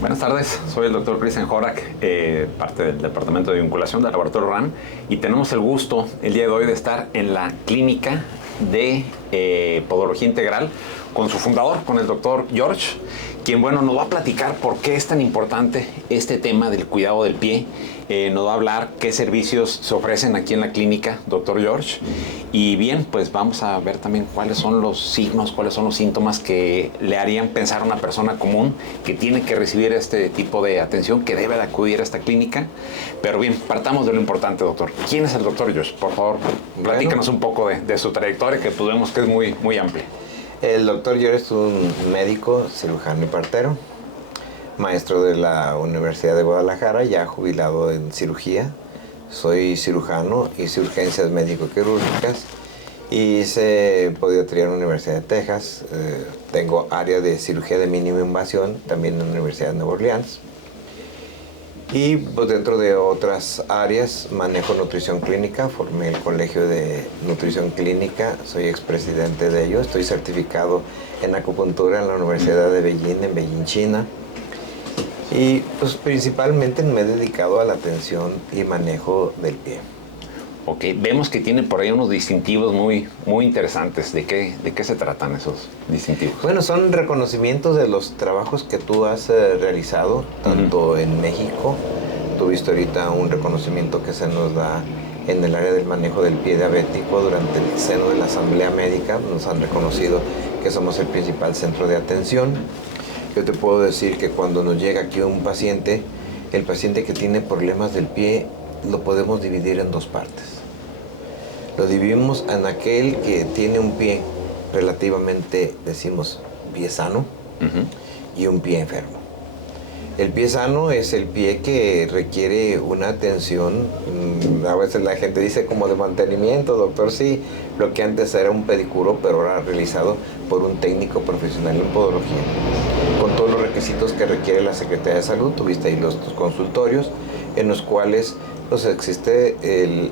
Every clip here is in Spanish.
Buenas tardes, soy el doctor Cristian Horak, parte del Departamento de Vinculación del Laboratorio RAN, y tenemos el gusto el día de hoy de estar en la clínica de Podología Integral con su fundador, con el doctor George, quien nos va a platicar por qué es tan importante este tema del cuidado del pie. Nos va a hablar qué servicios se ofrecen aquí en la clínica, doctor George. Y bien, pues vamos a ver también cuáles son los signos, cuáles son los síntomas que le harían pensar a una persona común que tiene que recibir este tipo de atención, que debe de acudir a esta clínica. Pero bien, partamos de lo importante, doctor. ¿Quién es el doctor George? Por favor, platícanos un poco de su trayectoria, que pues vemos que es muy amplia. El doctor George es un médico, cirujano y partero, maestro de la Universidad de Guadalajara, ya jubilado en cirugía. Soy cirujano, hice urgencias médico-quirúrgicas, hice podiatría en la Universidad de Texas, tengo área de cirugía de mínima invasión también en la Universidad de Nueva Orleans. Y pues dentro de otras áreas manejo nutrición clínica, formé el colegio de nutrición clínica, soy expresidente de ello, estoy certificado en acupuntura en la Universidad de Beijing, en Beijing, China. Y pues principalmente me he dedicado a la atención y manejo del pie. Ok, vemos que tiene por ahí unos distintivos muy interesantes. ¿De qué se tratan esos distintivos? Bueno, son reconocimientos de los trabajos que tú has realizado, tanto en México. Tuviste ahorita un reconocimiento que se nos da en el área del manejo del pie diabético durante el seno de la Asamblea Médica. Nos han reconocido que somos el principal centro de atención. Yo te puedo decir que cuando nos llega aquí un paciente, el paciente que tiene problemas del pie, lo podemos dividir en dos partes. Lo dividimos en aquel que tiene un pie relativamente, decimos, pie sano, y un pie enfermo. El pie sano es el pie que requiere una atención, a veces la gente dice como de mantenimiento, doctor, sí, lo que antes era un pedicuro, pero ahora realizado por un técnico profesional en podología, con todos los requisitos que requiere la Secretaría de Salud. Tuviste ahí tus consultorios, en los cuales pues, existe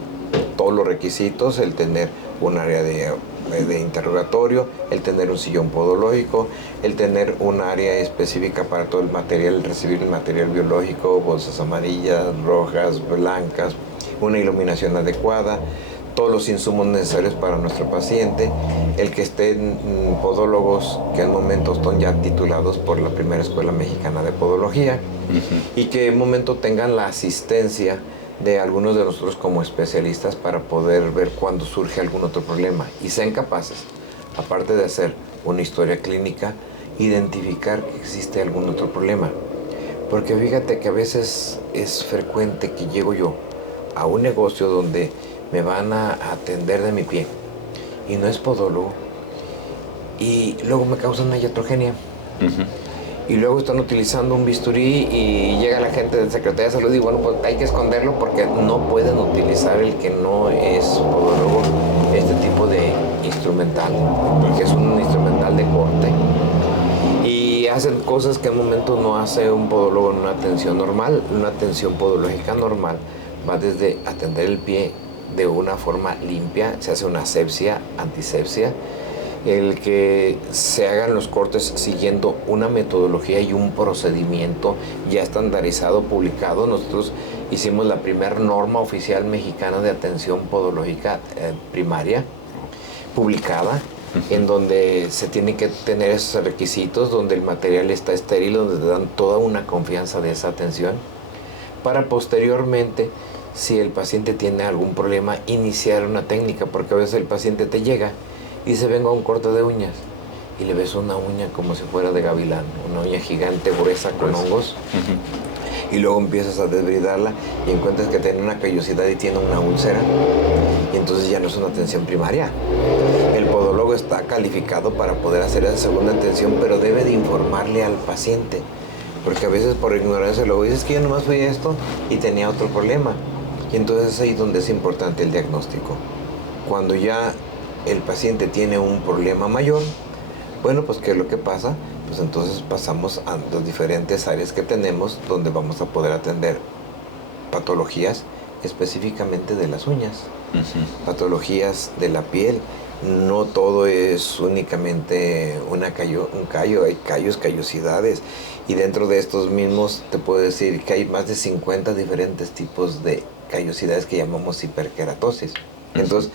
todos los requisitos, el tener un área de interrogatorio, el tener un sillón podológico, el tener un área específica para todo el material, recibir el material biológico, bolsas amarillas, rojas, blancas, una iluminación adecuada, todos los insumos necesarios para nuestro paciente, el que estén podólogos que en momento están ya titulados por la primera Escuela Mexicana de Podología, y que en momento tengan la asistencia de algunos de nosotros como especialistas para poder ver cuando surge algún otro problema y sean capaces, aparte de hacer una historia clínica, identificar que existe algún otro problema. Porque fíjate que a veces es frecuente que llego yo a un negocio donde me van a atender de mi pie y no es podólogo, y luego me causan una iatrogenia. Y luego están utilizando un bisturí y llega la gente de Secretaría de Salud y bueno, pues hay que esconderlo porque no pueden utilizar el que no es podólogo este tipo de instrumental, que es un instrumental de corte. Y hacen cosas que en un momento no hace un podólogo en una atención normal. Una atención podológica normal va desde atender el pie de una forma limpia, se hace una asepsia, antisepsia, el que se hagan los cortes siguiendo una metodología y un procedimiento ya estandarizado, publicado. Nosotros hicimos la primera norma oficial mexicana de atención podológica primaria, publicada, en donde se tienen que tener esos requisitos, donde el material está estéril, donde te dan toda una confianza de esa atención, para posteriormente, si el paciente tiene algún problema, iniciar una técnica, porque a veces el paciente te llega y dice, vengo a un corte de uñas, y le ves una uña como si fuera de gavilán, una uña gigante, gruesa, con hongos, y luego empiezas a desbridarla y encuentras que tiene una callosidad y tiene una úlcera, y entonces ya no es una atención primaria. El podólogo está calificado para poder hacer esa segunda atención, pero debe de informarle al paciente, porque a veces por ignorancia luego dices que yo nomás fui esto y tenía otro problema, y entonces es ahí donde es importante el diagnóstico. Cuando ya el paciente tiene un problema mayor, bueno, pues ¿qué es lo que pasa? Pues entonces pasamos a las diferentes áreas que tenemos donde vamos a poder atender patologías específicamente de las uñas, patologías de la piel, no todo es únicamente un callo, hay callosidades. Y dentro de estos mismos te puedo decir que hay más de 50 diferentes tipos de callosidades que llamamos hiperkeratosis. Entonces,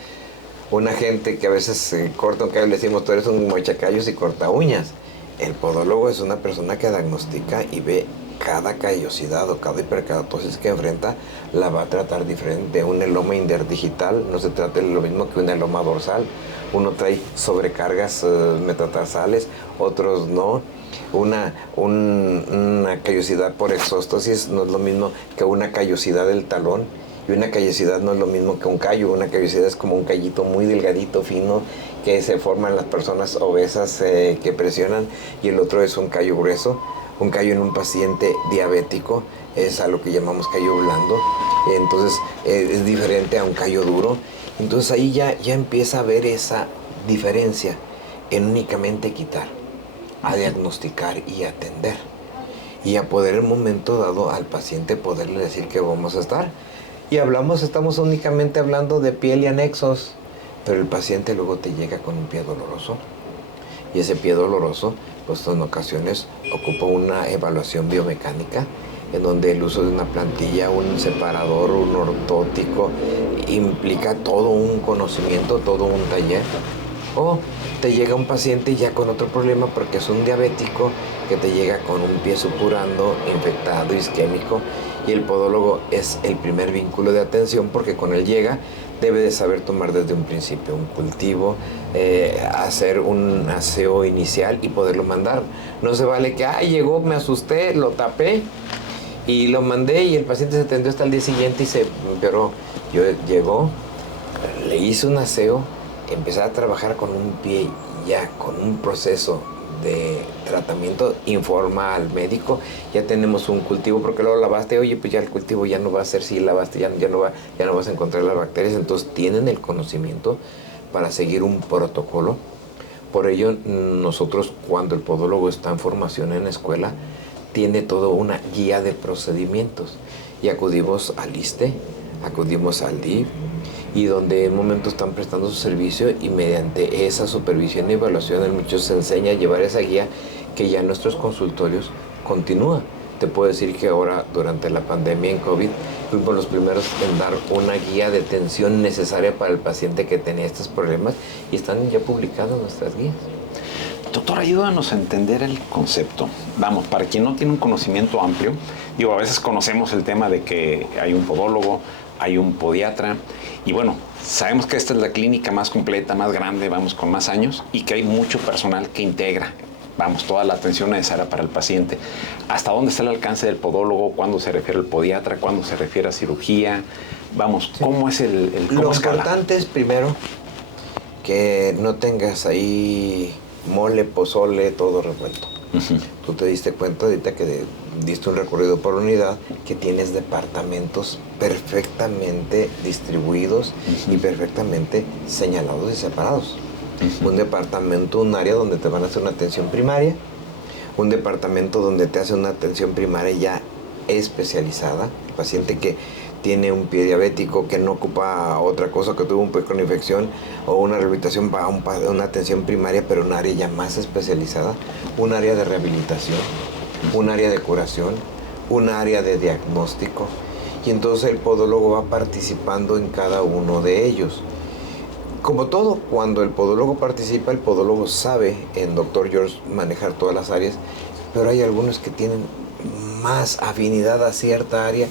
una gente que a veces se corta un callo, le decimos, tú eres un mochacallos y corta uñas. El podólogo es una persona que diagnostica y ve cada callosidad o cada hiperkeratosis que enfrenta, la va a tratar diferente. Un eloma interdigital no se trata de lo mismo que un eloma dorsal. Uno trae sobrecargas metatarsales, otros no. Una callosidad por exóstosis no es lo mismo que una callosidad del talón. Y una callosidad no es lo mismo que un callo. Una callosidad es como un callito muy delgadito, fino, que se forma en las personas obesas que presionan. Y el otro es un callo grueso. Un callo en un paciente diabético es a lo que llamamos callo blando. Entonces es diferente a un callo duro. Entonces ahí ya empieza a ver esa diferencia en únicamente quitar, a diagnosticar y atender. Y a poder en un momento dado al paciente poderle decir que vamos a estar. Y estamos únicamente hablando de piel y anexos, pero el paciente luego te llega con un pie doloroso. Y ese pie doloroso, pues en ocasiones ocupa una evaluación biomecánica, en donde el uso de una plantilla, un separador, un ortótico, implica todo un conocimiento, todo un taller. O te llega un paciente ya con otro problema porque es un diabético que te llega con un pie supurando, infectado, isquémico, y el podólogo es el primer vínculo de atención porque con él llega, debe de saber tomar desde un principio un cultivo, hacer un aseo inicial y poderlo mandar. No se vale que, llegó, me asusté, lo tapé y lo mandé y el paciente se atendió hasta el día siguiente y se empeoró. Llegó, le hice un aseo, empecé a trabajar con un pie ya con un proceso de tratamiento, informa al médico, ya tenemos un cultivo, porque luego lavaste, oye, pues ya el cultivo ya no va a ser, si lavaste, ya no vas a encontrar las bacterias. Entonces tienen el conocimiento para seguir un protocolo. Por ello, nosotros, cuando el podólogo está en formación en la escuela, tiene toda una guía de procedimientos, y acudimos al ISSSTE, acudimos al DIF, y donde en momentos están prestando su servicio, y mediante esa supervisión y evaluación en muchos se enseña a llevar esa guía que ya en nuestros consultorios continúa. Te puedo decir que ahora, durante la pandemia en COVID, fuimos los primeros en dar una guía de atención necesaria para el paciente que tenía estos problemas, y están ya publicadas nuestras guías. Doctor, ayúdanos a entender el concepto. Vamos, para quien no tiene un conocimiento amplio, a veces conocemos el tema de que hay un podólogo, hay un podiatra, y bueno, sabemos que esta es la clínica más completa, más grande, vamos, con más años, y que hay mucho personal que integra, vamos, toda la atención necesaria para el paciente. ¿Hasta dónde está el alcance del podólogo? ¿Cuándo se refiere al podiatra? ¿Cuándo se refiere a cirugía? Vamos, ¿cómo es cómo Lo escala? importante es, primero, que no tengas ahí mole, pozole, todo revuelto. Tú te diste cuenta ahorita que diste un recorrido por unidad, que tienes departamentos perfectamente distribuidos y perfectamente señalados y separados. Un departamento, un área donde te van a hacer una atención primaria, un departamento donde te hace una atención primaria ya especializada, el paciente que tiene un pie diabético, que no ocupa otra cosa, que tuvo un pie con infección, o una rehabilitación, va a una atención primaria, pero un área ya más especializada, un área de rehabilitación, un área de curación, un área de diagnóstico, y entonces el podólogo va participando en cada uno de ellos. Como todo, cuando el podólogo participa, el podólogo sabe en Dr. George manejar todas las áreas, pero hay algunos que tienen más afinidad a cierta área.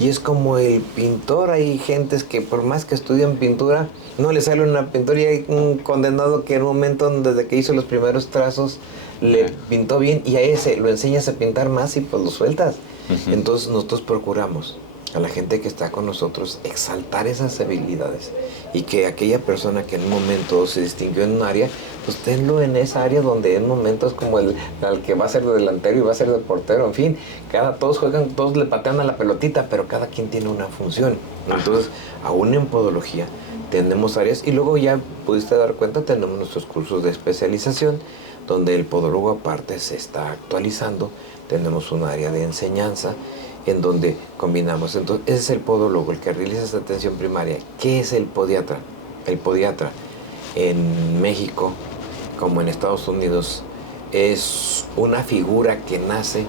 Y es como el pintor, hay gentes que por más que estudian pintura, no le sale una pintura, y hay un condenado que en un momento, desde que hizo los primeros trazos, le pintó bien, y a ese lo enseñas a pintar más y pues lo sueltas. Entonces nosotros procuramos a la gente que está con nosotros exaltar esas habilidades, y que aquella persona que en un momento se distinguió en un área, pues tenlo en esa área donde en un momento es como el que va a ser de delantero y va a ser de portero, en fin, todos juegan, todos le patean a la pelotita, pero cada quien tiene una función. Entonces, aún en podología tenemos áreas, y luego ya pudiste dar cuenta, tenemos nuestros cursos de especialización, donde el podólogo aparte se está actualizando, tenemos un área de enseñanza, en donde combinamos. Entonces, ese es el podólogo, el que realiza esta atención primaria. ¿Qué es el podiatra? El podiatra en México como en Estados Unidos es una figura que nace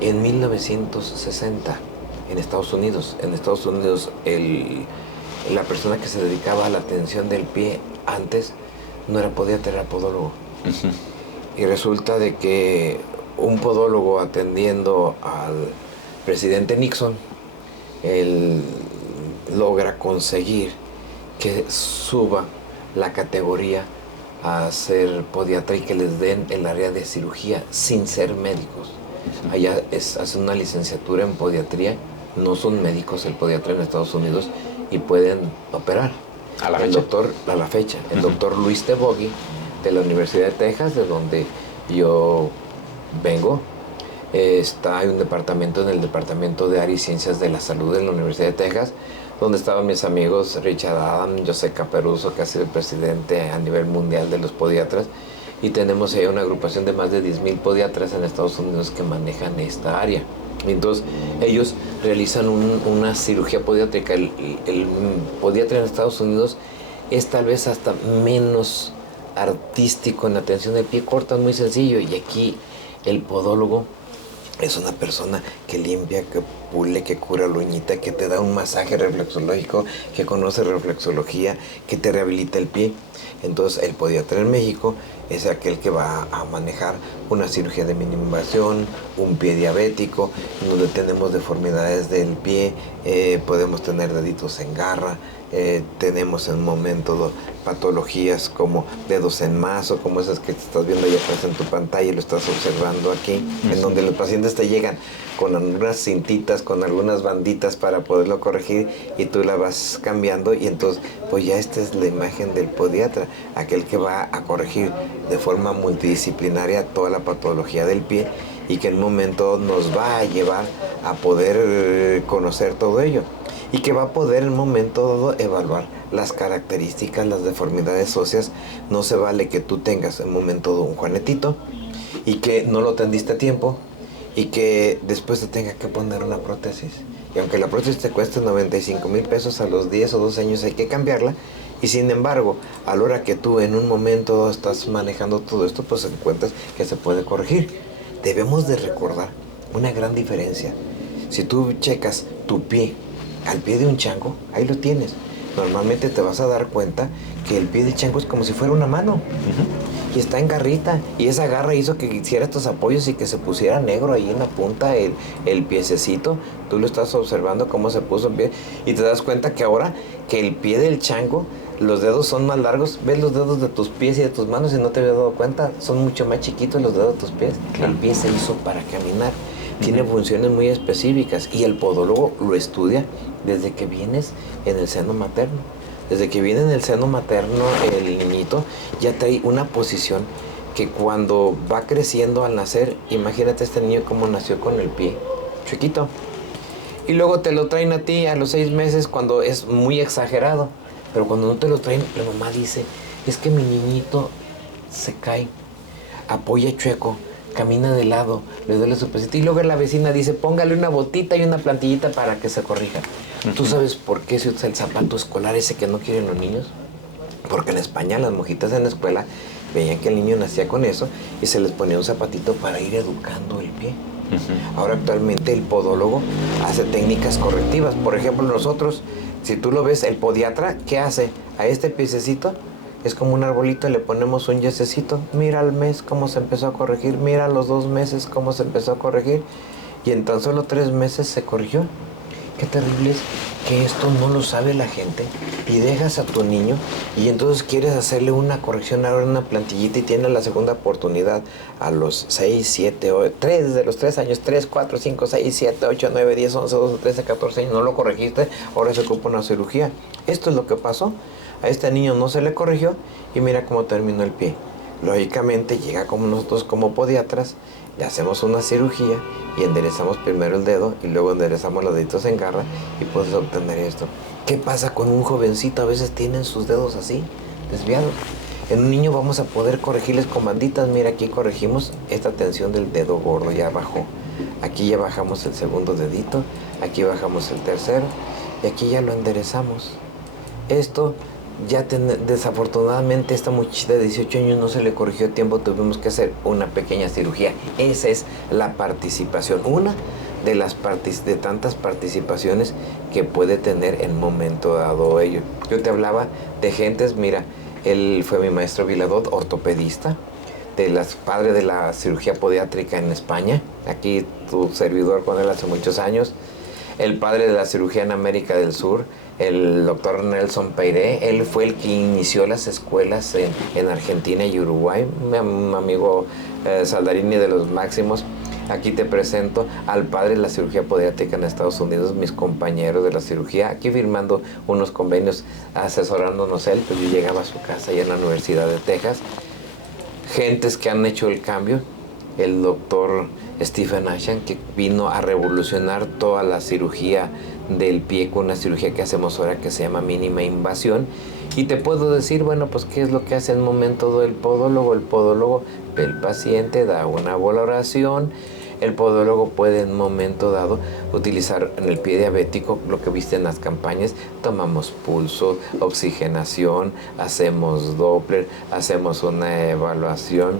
en 1960 en Estados Unidos. En Estados Unidos la persona que se dedicaba a la atención del pie antes no era podiatra, era podólogo. Y resulta de que un podólogo atendiendo al presidente Nixon, él logra conseguir que suba la categoría a ser podiatra y que les den el área de cirugía sin ser médicos. Allá hacen una licenciatura en podiatría, no son médicos el podiatra en Estados Unidos y pueden operar. ¿A la fecha? A la fecha. El doctor Luis Tebogui de la Universidad de Texas, de donde yo vengo, hay un departamento en el Departamento de Área y Ciencias de la Salud en la Universidad de Texas, donde estaban mis amigos Richard Adam, José Caperuso, que ha sido el presidente a nivel mundial de los podiatras, y tenemos ahí una agrupación de más de 10,000 podiatras en Estados Unidos que manejan esta área. Entonces, ellos realizan una cirugía podiátrica. El podiatra en Estados Unidos es tal vez hasta menos artístico en la atención del pie, cortan muy sencillo, y aquí el podólogo es una persona que limpia, que pule, que cura la uñita, que te da un masaje reflexológico, que conoce reflexología, que te rehabilita el pie. Entonces el podiatra en México es aquel que va a manejar una cirugía de mínima invasión, un pie diabético, donde tenemos deformidades del pie, podemos tener deditos en garra, tenemos en un momento patologías como dedos en mazo, como esas que estás viendo ahí atrás en tu pantalla y lo estás observando aquí, en donde los pacientes te llegan con algunas cintitas, con algunas banditas para poderlo corregir, y tú la vas cambiando, y entonces pues ya esta es la imagen del podiatra, aquel que va a corregir de forma multidisciplinaria toda la patología del pie, y que en un momento nos va a llevar a poder conocer todo ello, y que va a poder en un momento dado evaluar las características, las deformidades óseas. No se vale que tú tengas en un momento dado un juanetito y que no lo tendiste a tiempo y que después te tenga que poner una prótesis. Y aunque la prótesis te cueste 95,000 pesos, a los 10 o 12 años hay que cambiarla. Y sin embargo, a la hora que tú en un momento estás manejando todo esto, pues encuentras que se puede corregir. Debemos de recordar una gran diferencia. Si tú checas tu pie al pie de un chango, ahí lo tienes. Normalmente te vas a dar cuenta que el pie del chango es como si fuera una mano. Y está en garrita. Y esa garra hizo que hiciera estos apoyos y que se pusiera negro ahí en la punta el piececito. Tú lo estás observando cómo se puso el pie. Y te das cuenta que ahora que el pie del chango, los dedos son más largos. Ves los dedos de tus pies y de tus manos y no te habías dado cuenta. Son mucho más chiquitos los dedos de tus pies. Claro. El pie se hizo para caminar. Tiene funciones muy específicas y el podólogo lo estudia desde que vienes en el seno materno. Desde que viene en el seno materno el niñito ya trae una posición que cuando va creciendo al nacer, imagínate este niño cómo nació con el pie chiquito. Y luego te lo traen a ti a los 6 meses cuando es muy exagerado. Pero cuando no te lo traen, la mamá dice, es que mi niñito se cae, apoya chueco, camina de lado, le duele su pesita. Y luego la vecina dice, póngale una botita y una plantillita para que se corrija. ¿Tú sabes por qué se usa el zapato escolar ese que no quieren los niños? Porque en España las monjitas en la escuela veían que el niño nacía con eso y se les ponía un zapatito para ir educando el pie. Ahora actualmente el podólogo hace técnicas correctivas. Por ejemplo, nosotros, si tú lo ves, el podiatra, ¿qué hace? A este piececito es como un arbolito, le ponemos un yesecito. Mira al mes cómo se empezó a corregir. Mira a los 2 meses cómo se empezó a corregir. Y en tan solo 3 meses se corrigió. Qué terrible es que esto no lo sabe la gente. Y dejas a tu niño y entonces quieres hacerle una corrección ahora en una plantillita y tienes la segunda oportunidad a los 6, 7, 3, desde los 3 años, 3, 4, 5, 6, 7, 8, 9, 10, 11, 12, 13, 14 años, no lo corregiste, ahora se ocupa una cirugía. Esto es lo que pasó. A este niño no se le corrigió y mira cómo terminó el pie. Lógicamente llega como nosotros como podiatras, le hacemos una cirugía y enderezamos primero el dedo y luego enderezamos los deditos en garra y puedes obtener esto. ¿Qué pasa con un jovencito? A veces tienen sus dedos así, desviados. En un niño vamos a poder corregirles con banditas. Mira, aquí corregimos esta tensión del dedo gordo, ya bajó. Aquí ya bajamos el segundo dedito, aquí bajamos el tercero y aquí ya lo enderezamos. Esto desafortunadamente esta muchachita de 18 años no se le corrigió a tiempo, tuvimos que hacer una pequeña cirugía. Esa es la participación, una de tantas participaciones que puede tener en momento dado ello. Yo te hablaba de gentes, mira, él fue mi maestro Viladot, ortopedista, padre de la cirugía podiátrica en España, aquí tu servidor con él hace muchos años, el padre de la cirugía en América del Sur, el doctor Nelson Peiré, él fue el que inició las escuelas en Argentina y Uruguay, mi amigo Saldarini de los máximos. Aquí te presento al padre de la cirugía podiátrica en Estados Unidos, mis compañeros de la cirugía, aquí firmando unos convenios, asesorándonos él, pues yo llegaba a su casa allá en la Universidad de Texas. Gentes que han hecho el cambio, el doctor Stephen Ashan, que vino a revolucionar toda la cirugía del pie con una cirugía que hacemos ahora que se llama mínima invasión. Y te puedo decir, bueno, pues qué es lo que hace en un momento dado el podólogo. El podólogo ve el paciente, da una valoración. El podólogo puede en un momento dado utilizar en el pie diabético lo que viste en las campañas. Tomamos pulso, oxigenación, hacemos Doppler, hacemos una evaluación.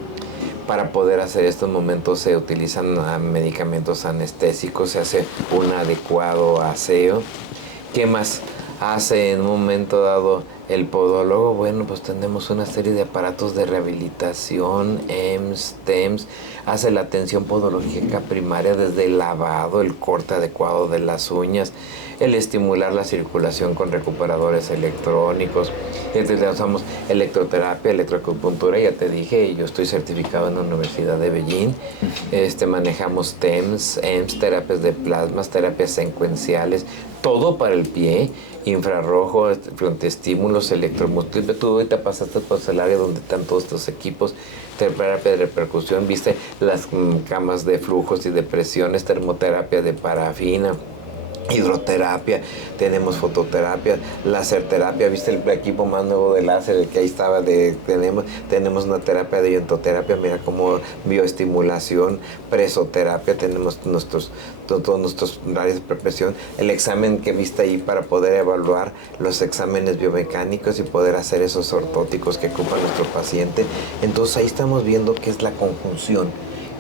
Para poder hacer estos momentos se utilizan medicamentos anestésicos, se hace un adecuado aseo. ¿Qué más hace en un momento dado el podólogo? Bueno, pues tenemos una serie de aparatos de rehabilitación, EMS, TEMS, hace la atención podológica primaria desde el lavado, el corte adecuado de las uñas, el estimular la circulación con recuperadores electrónicos. Utilizamos electroterapia, electroacupuntura, ya te dije, yo estoy certificado en la Universidad de Beijing. Manejamos TEMS, EMS, terapias de plasmas, terapias secuenciales, todo para el pie, infrarrojo, frontoestímulos, electromúltiples. Tú ahorita pasaste por el área donde están todos estos equipos, terapia de repercusión, viste las camas de flujos y de presiones, termoterapia de parafina, hidroterapia, tenemos fototerapia, láser terapia, viste el equipo más nuevo de láser, el que ahí estaba, tenemos una terapia de iontoterapia, mira como bioestimulación, presoterapia, tenemos todos nuestros áreas de preparación, el examen que viste ahí para poder evaluar los exámenes biomecánicos y poder hacer esos ortóticos que ocupa nuestro paciente. Entonces ahí estamos viendo que es la conjunción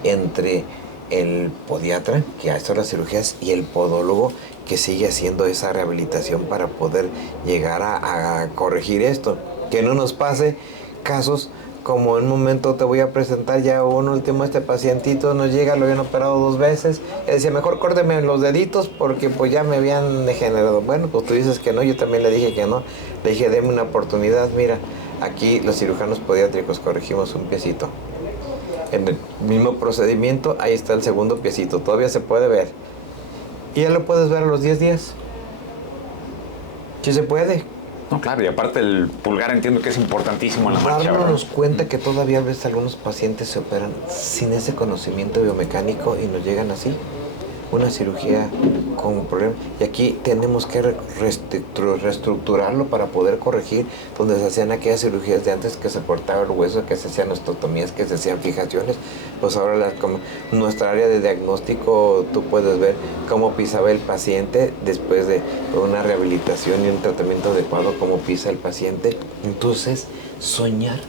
entre el podiatra, que hace las cirugías, y el podólogo, que sigue haciendo esa rehabilitación para poder llegar a corregir esto. Que no nos pase casos como en un momento te voy a presentar ya un último, este pacientito nos llega, lo habían operado 2 veces, él decía, mejor córteme los deditos porque pues ya me habían degenerado. Bueno, pues tú dices que no, yo también le dije que no, le dije, deme una oportunidad, mira, aquí los cirujanos podiátricos corregimos un piecito. En el mismo procedimiento, ahí está el segundo piecito, todavía se puede ver. Y ya lo puedes ver a los 10 días. Sí se puede. No, claro, y aparte el pulgar entiendo que es importantísimo en la marcha, ¿verdad? Darnos cuenta que todavía a veces algunos pacientes se operan sin ese conocimiento biomecánico y nos llegan así. Una cirugía con problemas. Y aquí tenemos que reestructurarlo para poder corregir donde se hacían aquellas cirugías de antes que se cortaba el hueso, que se hacían osteotomías, que se hacían fijaciones. Pues ahora nuestra área de diagnóstico, tú puedes ver cómo pisaba el paciente después de una rehabilitación y un tratamiento adecuado, cómo pisa el paciente. Entonces, soñar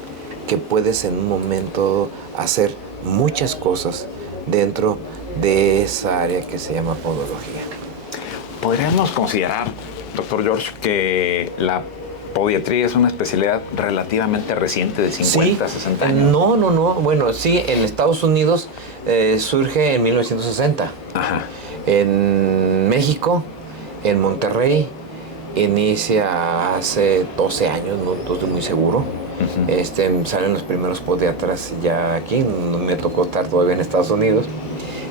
que puedes en un momento hacer muchas cosas dentro de esa área que se llama podología. ¿Podríamos considerar, doctor George, que la podiatría es una especialidad relativamente reciente, de 50, sí, 60 años? No. Bueno, sí, en Estados Unidos surge en 1960. Ajá. En México, en Monterrey, inicia hace 12 años, no estoy muy seguro. Uh-huh. Salen los primeros podiatras ya aquí, no me tocó estar todavía en Estados Unidos,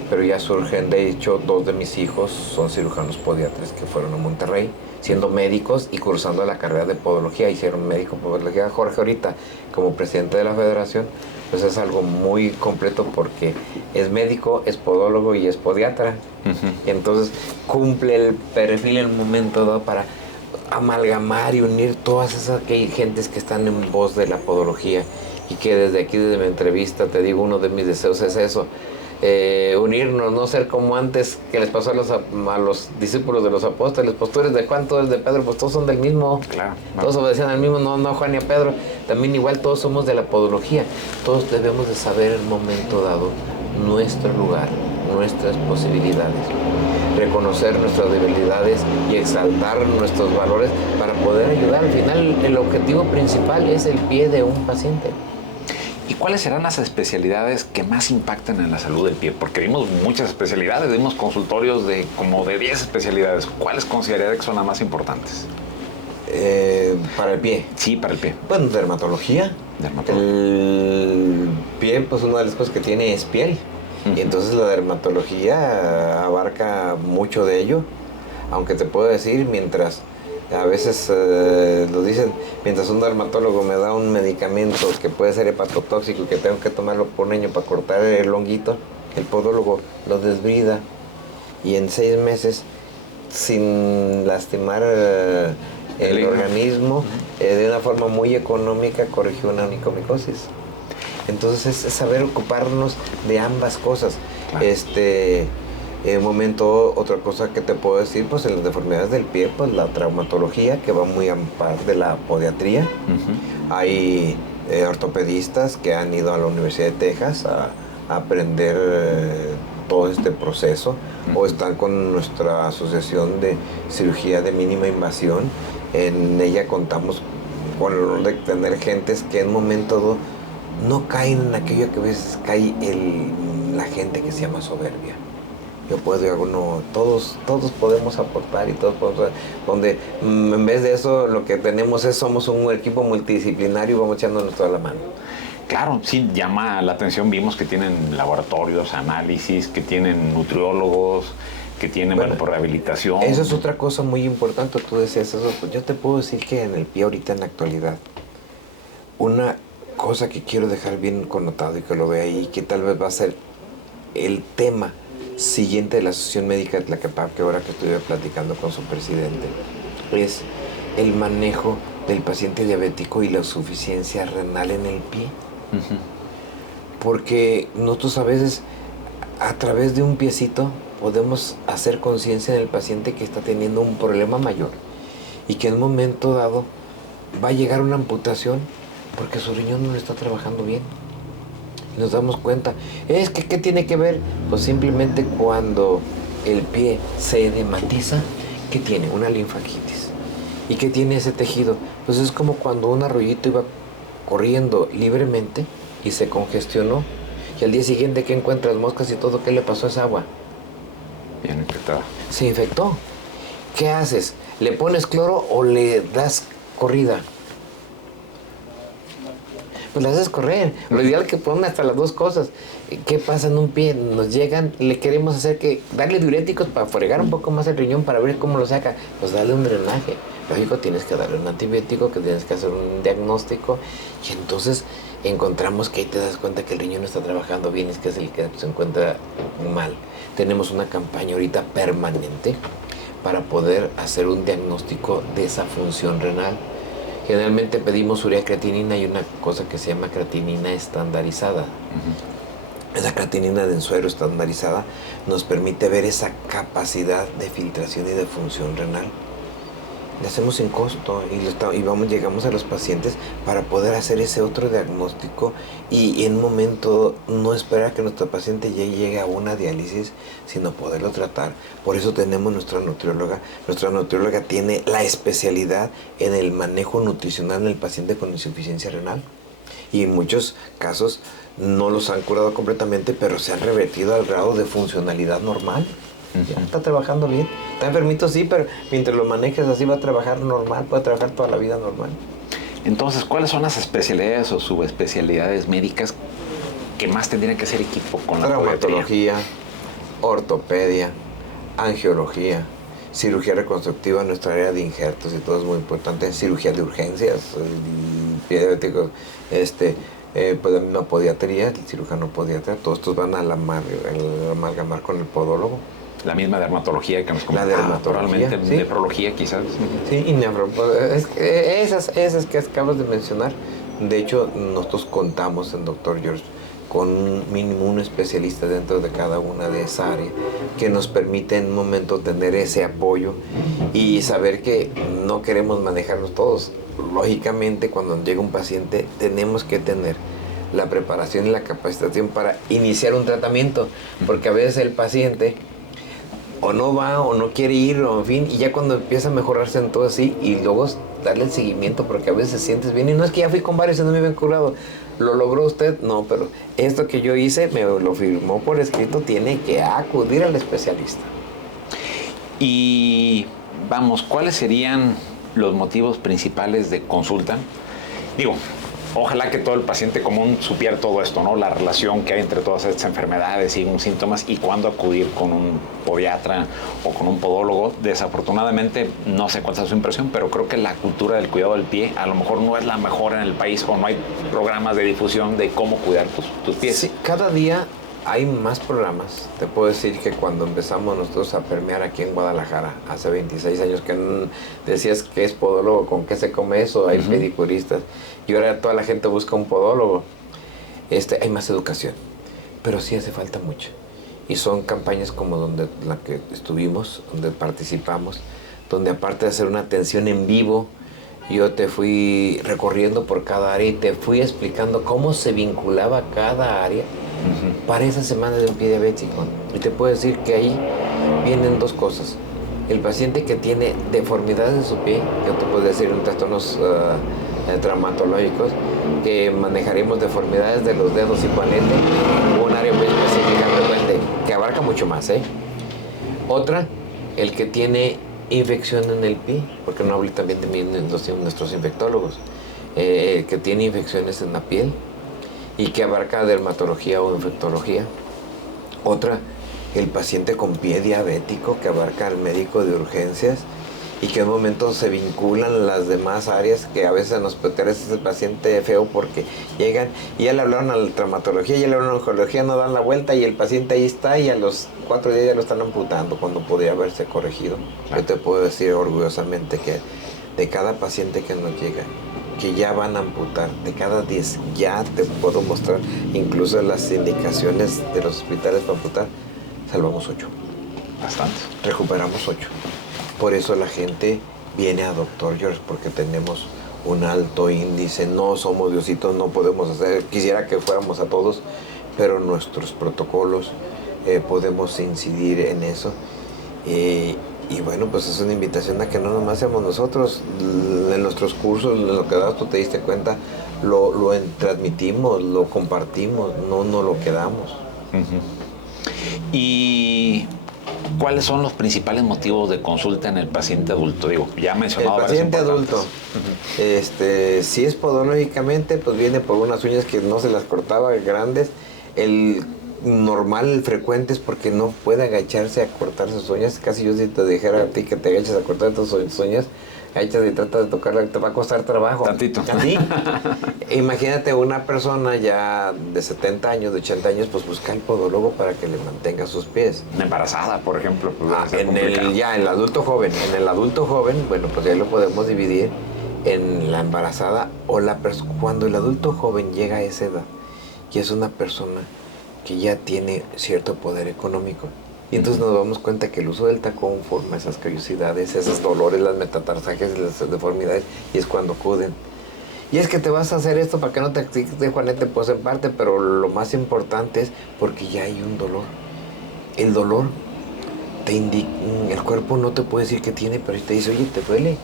pero ya surgen. De hecho, 2 de mis hijos son cirujanos podiatras que fueron a Monterrey, siendo médicos y cursando la carrera de podología. Hicieron médico podología. Jorge ahorita, como presidente de la federación, pues es algo muy completo porque es médico, es podólogo y es podiatra. Uh-huh. Entonces cumple el perfil en un momento dado para amalgamar y unir todas esas gentes que están en voz de la podología y que desde aquí, desde mi entrevista, te digo, uno de mis deseos es eso, unirnos, no ser como antes que les pasó a los discípulos de los apóstoles. Pues tú eres de Juan, tú eres de Pedro, pues todos son del mismo. Claro. Todos obedecían al mismo, no a Juan ni a Pedro. También igual todos somos de la podología. Todos debemos de saber en un momento dado nuestro lugar, nuestras posibilidades, reconocer nuestras debilidades y exaltar nuestros valores para poder ayudar. Al final, el objetivo principal es el pie de un paciente. ¿Y cuáles serán las especialidades que más impactan en la salud del pie? Porque vimos muchas especialidades, vimos consultorios de como de 10 especialidades. ¿Cuáles considerarías que son las más importantes? Para el pie. Sí, para el pie. Bueno, dermatología. El pie, pues una de las cosas que tiene es piel. Y entonces la dermatología abarca mucho de ello. Aunque te puedo decir, mientras a veces lo dicen, mientras un dermatólogo me da un medicamento que puede ser hepatotóxico y que tengo que tomarlo por un año para cortar el honguito, el podólogo lo desbrida y en 6 meses, sin lastimar el organismo, de una forma muy económica, corrigió una onicomicosis. Entonces es saber ocuparnos de ambas cosas. Claro. Momento, otra cosa que te puedo decir, pues en las deformidades del pie, pues la traumatología, que va muy a par de la podiatría. Hay ortopedistas que han ido a la Universidad de Texas a aprender todo este proceso, o están con nuestra asociación de cirugía de mínima invasión. En ella contamos con el honor de tener gentes que en un momento dado no caen en aquello que a veces cae la gente que se llama soberbia. Yo puedo, yo hago, no, todos podemos aportar y todos podemos, donde en vez de eso lo que tenemos somos un equipo multidisciplinario y vamos echándonos toda la mano. Claro, sí, llama la atención, vimos que tienen laboratorios, análisis, que tienen nutriólogos, que tienen, por rehabilitación. Eso es otra cosa muy importante, tú decías eso, pues yo te puedo decir que en el pie ahorita en la actualidad, una cosa que quiero dejar bien connotado y que lo vea ahí, que tal vez va a ser el tema siguiente de la Asociación Médica de Tlaquepaque, que ahora que estuve platicando con su presidente, es el manejo del paciente diabético y la insuficiencia renal en el pie. Porque nosotros a veces, a través de un piecito, podemos hacer conciencia en el paciente que está teniendo un problema mayor y que en un momento dado va a llegar una amputación porque su riñón no le está trabajando bien. Y nos damos cuenta, es que ¿qué tiene que ver? Pues simplemente cuando el pie se edematiza, ¿qué tiene? Una linfangitis. ¿Y qué tiene ese tejido? Pues es como cuando un arroyito iba corriendo libremente y se congestionó, y al día siguiente que encuentras moscas y todo, ¿qué le pasó a esa agua? Bien infectada. Se infectó. ¿Qué haces? ¿Le pones cloro o le das corrida? Pues la haces correr. Lo ideal es que pongan hasta las dos cosas. ¿Qué pasa en un pie? Nos llegan, le queremos hacer darle diuréticos para fregar un poco más el riñón para ver cómo lo saca. Pues darle un drenaje. Lógico, tienes que darle un antibiótico, que tienes que hacer un diagnóstico. Y entonces encontramos que ahí te das cuenta que el riñón no está trabajando bien, es que es el que se encuentra mal. Tenemos una campaña ahorita permanente para poder hacer un diagnóstico de esa función renal. Generalmente pedimos urea-creatinina y una cosa que se llama creatinina estandarizada. Esa creatinina de suero estandarizada nos permite ver esa capacidad de filtración y de función renal. Le hacemos sin costo y llegamos a los pacientes para poder hacer ese otro diagnóstico y en un momento no esperar que nuestro paciente ya llegue a una diálisis, sino poderlo tratar. Por eso tenemos nuestra nutrióloga. Nuestra nutrióloga tiene la especialidad en el manejo nutricional en el paciente con insuficiencia renal. Y en muchos casos no los han curado completamente, pero se han revertido al grado de funcionalidad normal. Ya está trabajando bien. Está enfermito, sí, pero mientras lo manejes así va a trabajar normal, puede trabajar toda la vida normal. Entonces, ¿cuáles son las especialidades o subespecialidades médicas que más tendrían que hacer equipo con la traumatología, ortopedia, angiología, cirugía reconstructiva, nuestra área de injertos y todo es muy importante, cirugía de urgencias, el pie diabético, pues la misma podiatría, el cirujano podiatra, todos estos van a amalgamar con el podólogo. La misma dermatología que nos comentaba. La dermatología, probablemente, ¿sí? Nefrología quizás. Sí, y esas que acabas de mencionar, De hecho, nosotros contamos en Dr. George con un mínimo un especialista dentro de cada una de esas áreas que nos permite en un momento tener ese apoyo y saber que no queremos manejarlos todos. Lógicamente, cuando llega un paciente, tenemos que tener la preparación y la capacitación para iniciar un tratamiento, porque a veces el paciente o no va o no quiere ir, o en fin, y ya cuando empieza a mejorarse en todo así, y luego darle el seguimiento, porque a veces sientes bien, y no es que ya fui con varios y no me habían curado, ¿lo logró usted? No, pero esto que yo hice, me lo firmó por escrito, tiene que acudir al especialista. Y vamos, ¿cuáles serían los motivos principales de consulta? Digo, ojalá que todo el paciente común supiera todo esto, ¿no? La relación que hay entre todas estas enfermedades y síntomas y cuándo acudir con un podiatra o con un podólogo. Desafortunadamente, no sé cuál es su impresión, pero creo que la cultura del cuidado del pie a lo mejor no es la mejor en el país o no hay programas de difusión de cómo cuidar tus pies. Sí, cada día hay más programas. Te puedo decir que cuando empezamos nosotros a permear aquí en Guadalajara, hace 26 años, que decías que es podólogo, ¿con qué se come eso? Hay pedicuristas. Y ahora toda la gente busca un podólogo. Hay más educación. Pero sí hace falta mucho. Y son campañas como donde la que estuvimos, donde participamos, donde aparte de hacer una atención en vivo, yo te fui recorriendo por cada área y te fui explicando cómo se vinculaba cada área para esa semana de un pie diabético. Y te puedo decir que ahí vienen dos cosas. El paciente que tiene deformidades en su pie, yo te puedo decir un trastornos traumatológicos, que manejaremos deformidades de los dedos y panete, un área muy específica que abarca mucho más. Otra, el que tiene infección en el pie, porque no hablé también de nuestros infectólogos, que tiene infecciones en la piel y que abarca dermatología o infectología. Otra, el paciente con pie diabético, que abarca al médico de urgencias y que en un momento se vinculan las demás áreas, que a veces nos interesa el paciente feo porque llegan y ya le hablaron a la traumatología, ya le hablaron a la oncología, no dan la vuelta y el paciente ahí está y a los 4 días ya lo están amputando cuando podría haberse corregido. Yo te puedo decir orgullosamente que de cada paciente que nos llega, que ya van a amputar, de cada 10, ya te puedo mostrar incluso las indicaciones de los hospitales para amputar, salvamos 8. Bastante. Recuperamos 8. Por eso la gente viene a Dr. George, porque tenemos un alto índice, no somos diositos, no podemos hacer, quisiera que fuéramos a todos, pero nuestros protocolos podemos incidir en eso. Y bueno, pues es una invitación a que no nomás seamos nosotros. En nuestros cursos, en lo que das, tú te diste cuenta, lo transmitimos, lo compartimos, no lo quedamos. Y ¿cuáles son los principales motivos de consulta en el paciente adulto? Digo, ya mencionado el paciente adulto, si es podológicamente, pues viene por unas uñas que no se las cortaba, grandes. El normal, el frecuente es porque no puede agacharse a cortar sus uñas. Casi yo si te dijera a ti que te agaches a cortar tus uñas, agachas y tratas de tocarla, te va a costar trabajo. Tantito. ¿A ti? Imagínate una persona ya de 70 años, de 80 años, pues busca el podólogo para que le mantenga sus pies. Una embarazada, por ejemplo. Pues en el adulto joven. En el adulto joven, bueno, pues ya lo podemos dividir en la embarazada o cuando el adulto joven llega a esa edad, y es una persona que ya tiene cierto poder económico. Y entonces nos damos cuenta que el uso del tacón forma esas callosidades, esos dolores, las metatarsajes, las deformidades, y es cuando acuden. Y es que te vas a hacer esto para que no te Juanete, pues en parte, pero lo más importante es porque ya hay un dolor. El dolor te indica, el cuerpo no te puede decir que tiene, pero te dice, oye, te duele.